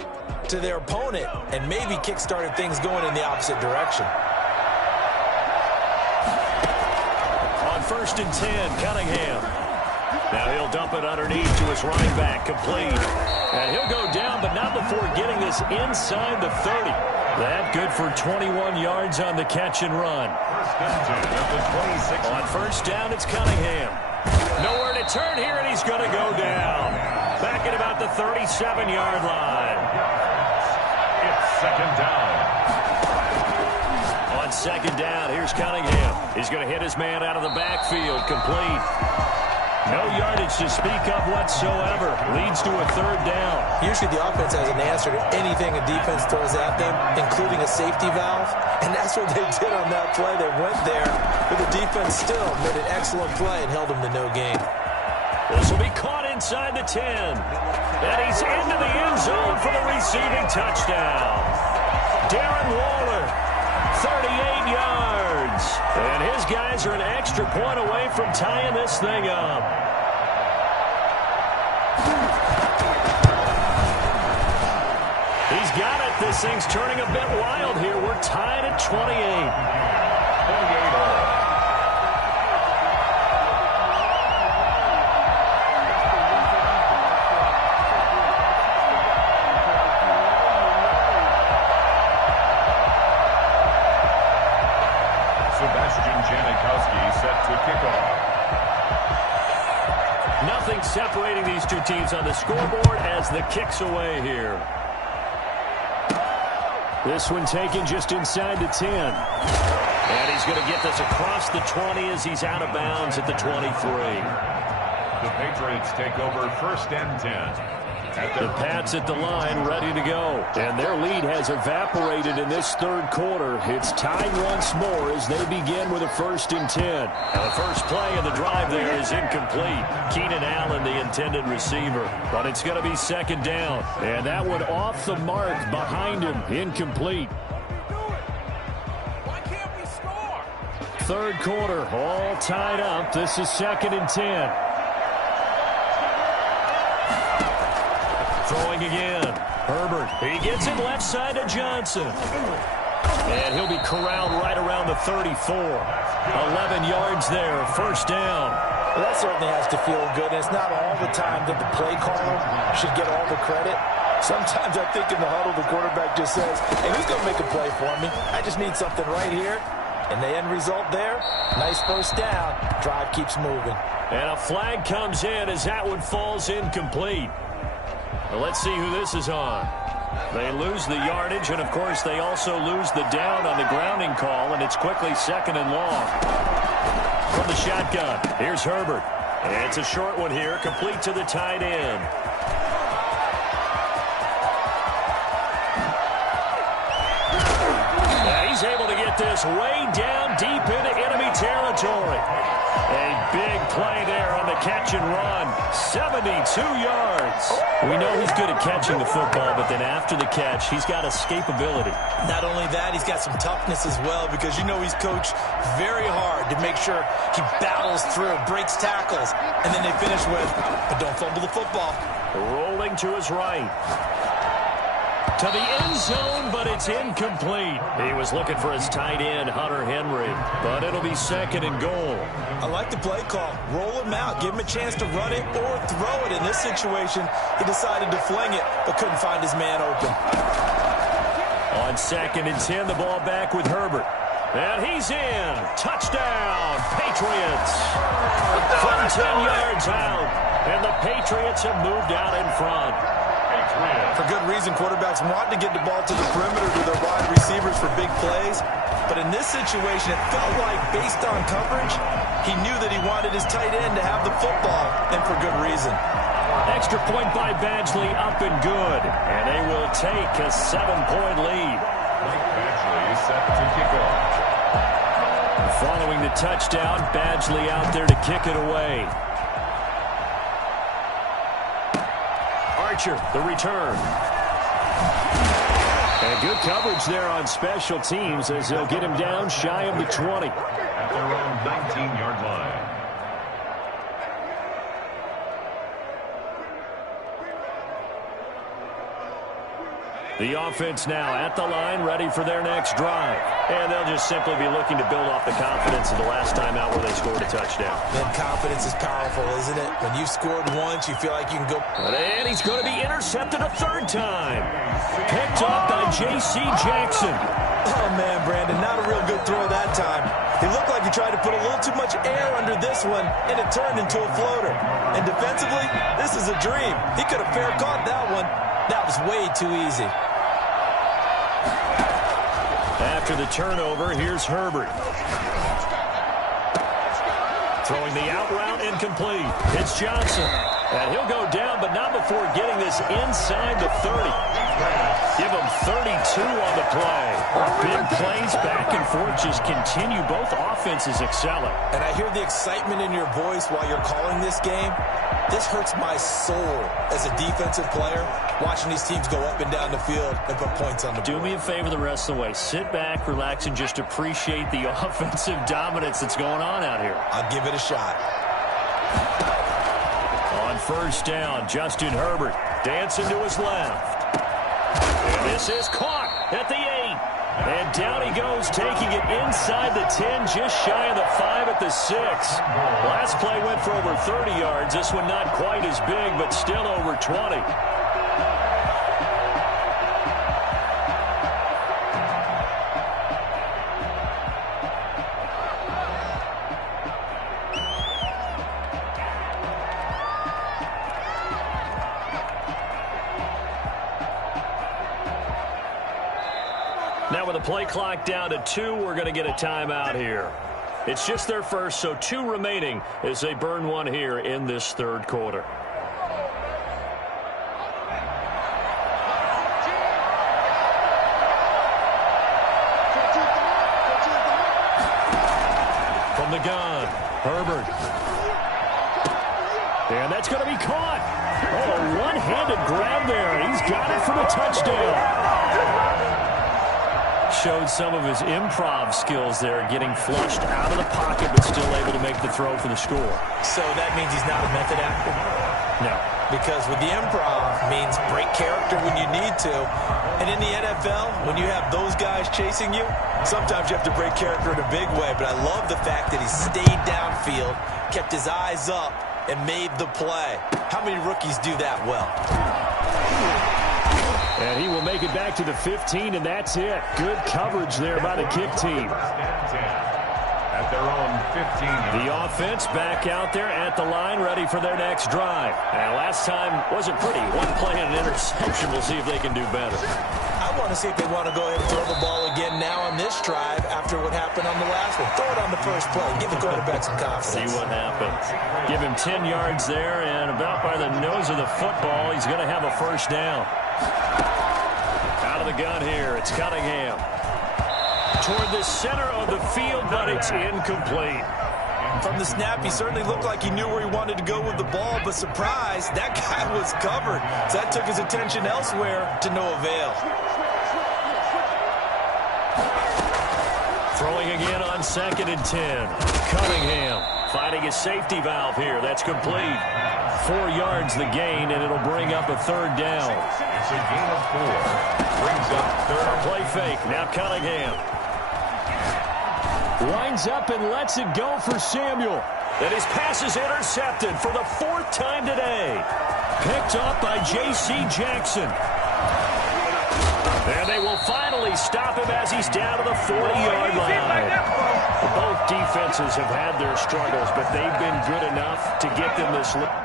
to their opponent and maybe kick-started things going in the opposite direction. On 1st and 10, Cunningham. Now he'll dump it underneath to his running back, complete. And he'll go down, but not before getting this inside the 30. That good for 21 yards on the catch and run. On first down, it's Cunningham. Nowhere to turn here, and he's going to go down. Back at about the 37-yard line. It's second down. On second down, here's Cunningham. He's going to hit his man out of the backfield. Complete. No yardage to speak of whatsoever. Leads to a third down. Usually the offense has an answer to anything a defense throws at them, including a safety valve. And that's what they did on that play. They went there, but the defense still made an excellent play and held them to no gain. This will be caught inside the 10. And he's into the end zone for the receiving touchdown. Darren Waller, 38 yards. And his guys are an extra point away from tying this thing up. He's got it. This thing's turning a bit wild here. We're tied at 28. 28 all. Sebastian Janikowski set to kick off. Nothing separating these two teams on the scoreboard as the kick's away here. This one taken just inside the 10. And he's going to get this across the 20 as he's out of bounds at the 23. The Patriots take over first and 10. The Pats at the line, ready to go. And their lead has evaporated in this third quarter. It's tied once more as they begin with a first and 10. Now the first play of the drive there is incomplete. Keenan Allen, the intended receiver. But it's going to be second down. And that one off the mark behind him, incomplete. Third quarter, all tied up. This is second and 10. Throwing again. Herbert. He gets it left side to Johnson. And he'll be corralled right around the 34. 11 yards there. First down. Well, that certainly has to feel good. And it's not all the time that the play caller should get all the credit. Sometimes I think in the huddle, the quarterback just says, hey, who's going to make a play for me? I just need something right here. And the end result there, nice first down. Drive keeps moving. And a flag comes in as that one falls incomplete. Well, let's see who this is on. They lose the yardage, and, of course, they also lose the down on the grounding call, and it's quickly second and long. From the shotgun, here's Herbert. And it's a short one here, complete to the tight end. And he's able to get this way down deep into enemy territory. A big play there on the catch and run. 72 yards. We know he's good at catching the football, but then after the catch, he's got escapability. Not only that, he's got some toughness as well because you know he's coached very hard to make sure he battles through, breaks tackles, and then they finish with, but don't fumble the football. Rolling to his right. To the end zone, but it's incomplete. He was looking for his tight end, Hunter Henry, but it'll be second and goal. I like the play call. Roll him out. Give him a chance to run it or throw it. In this situation, he decided to fling it, but couldn't find his man open. On second and 10, the ball back with Herbert. And he's in. Touchdown, Patriots. From 10 yards out. And the Patriots have moved out in front. For good reason, quarterbacks want to get the ball to the perimeter to their wide receivers for big plays. But in this situation, it felt like, based on coverage, he knew that he wanted his tight end to have the football, and for good reason. Extra point by Badgley, up and good. And they will take a 7-point lead. Badgley set to kick off. Following the touchdown, Badgley out there to kick it away. Archer, the return. And good coverage there on special teams as they'll get him down shy of the 20. At their own 19-yard line. The offense now at the line, ready for their next drive. And they'll just simply be looking to build off the confidence of the last time out where they scored a touchdown. And confidence is powerful, isn't it? When you've scored once, you feel like you can go. And he's going to be intercepted a third time. Picked up by J.C. Jackson. Oh, man, Brandon, not a real good throw that time. He looked like he tried to put a little too much air under this one, and it turned into a floater. And defensively, this is a dream. He could have fair caught that one. That was way too easy. After the turnover, here's Herbert. Throwing the out route incomplete. It's Johnson. And he'll go down, but not before getting this inside the 30. Give him 32 on the play. Big plays back and forth just continue. Both offenses excelling. And I hear the excitement in your voice while you're calling this game. This hurts my soul as a defensive player, watching these teams go up and down the field and put points on the board. Do me a favor the rest of the way. Sit back, relax, and just appreciate the offensive dominance that's going on out here. I'll give it a shot. On first down, Justin Herbert dancing to his left. And this is caught at the 8. And down he goes, taking it inside the 10, just shy of the 5 at the 6. Last play went for over 30 yards. This one not quite as big, but still over 20. Now with the play clock down to 2, we're going to get a timeout here. It's just their first, so 2 remaining as they burn one here in this third quarter. From the gun, Herbert. And that's going to be caught. Oh, a one-handed grab there. He's got it for the touchdown. Showed some of his improv skills there, getting flushed out of the pocket, but still able to make the throw for the score. So that means he's not a method actor? No. Because with the improv means break character when you need to. And in the NFL, when you have those guys chasing you, sometimes you have to break character in a big way. But I love the fact that he stayed downfield, kept his eyes up, and made the play. How many rookies do that well? And he will make it back to the 15, and that's it. Good coverage there by the kick team. At their own 15. The offense back out there at the line, ready for their next drive. And last time wasn't pretty. One play and an interception. We'll see if they can do better. I want to see if they want to go ahead and throw the ball again now on this drive after what happened on the last one. Throw it on the first play. Give the quarterback some confidence. See what happens. Give him 10 yards there, and about by the nose of the football, he's going to have a first down. Out of the gun here, it's Cunningham. Toward the center of the field, but it's incomplete. From the snap, he certainly looked like he knew where he wanted to go with the ball, but surprise, that guy was covered. So that took his attention elsewhere to no avail. Throwing again on 2nd and 10. Cunningham finding his safety valve here. That's complete. 4 yards the gain, and it'll bring up a third down. It's a gain of 4. Brings up third. Play fake. Now Cunningham. Winds up and lets it go for Samuel. And his pass is intercepted for the 4th time today. Picked up by J.C. Jackson. And they will finally stop him as he's down to the 40-yard line. Both defenses have had their struggles, but they've been good enough to get them this lead.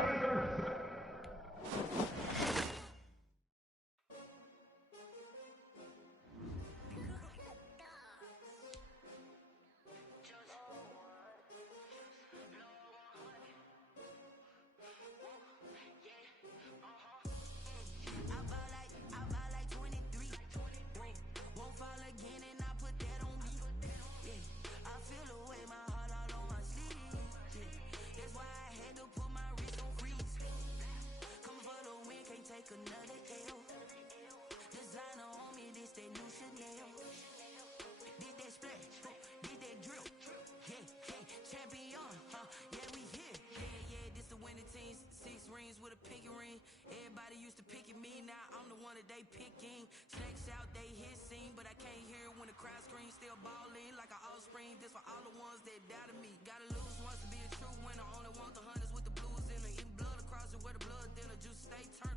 like an offspring. This for all the ones that doubted me. Gotta lose once to be a true winner. Only want the hunters with the blues in her. Eating blood across it where the blood thinner. Just stay turned.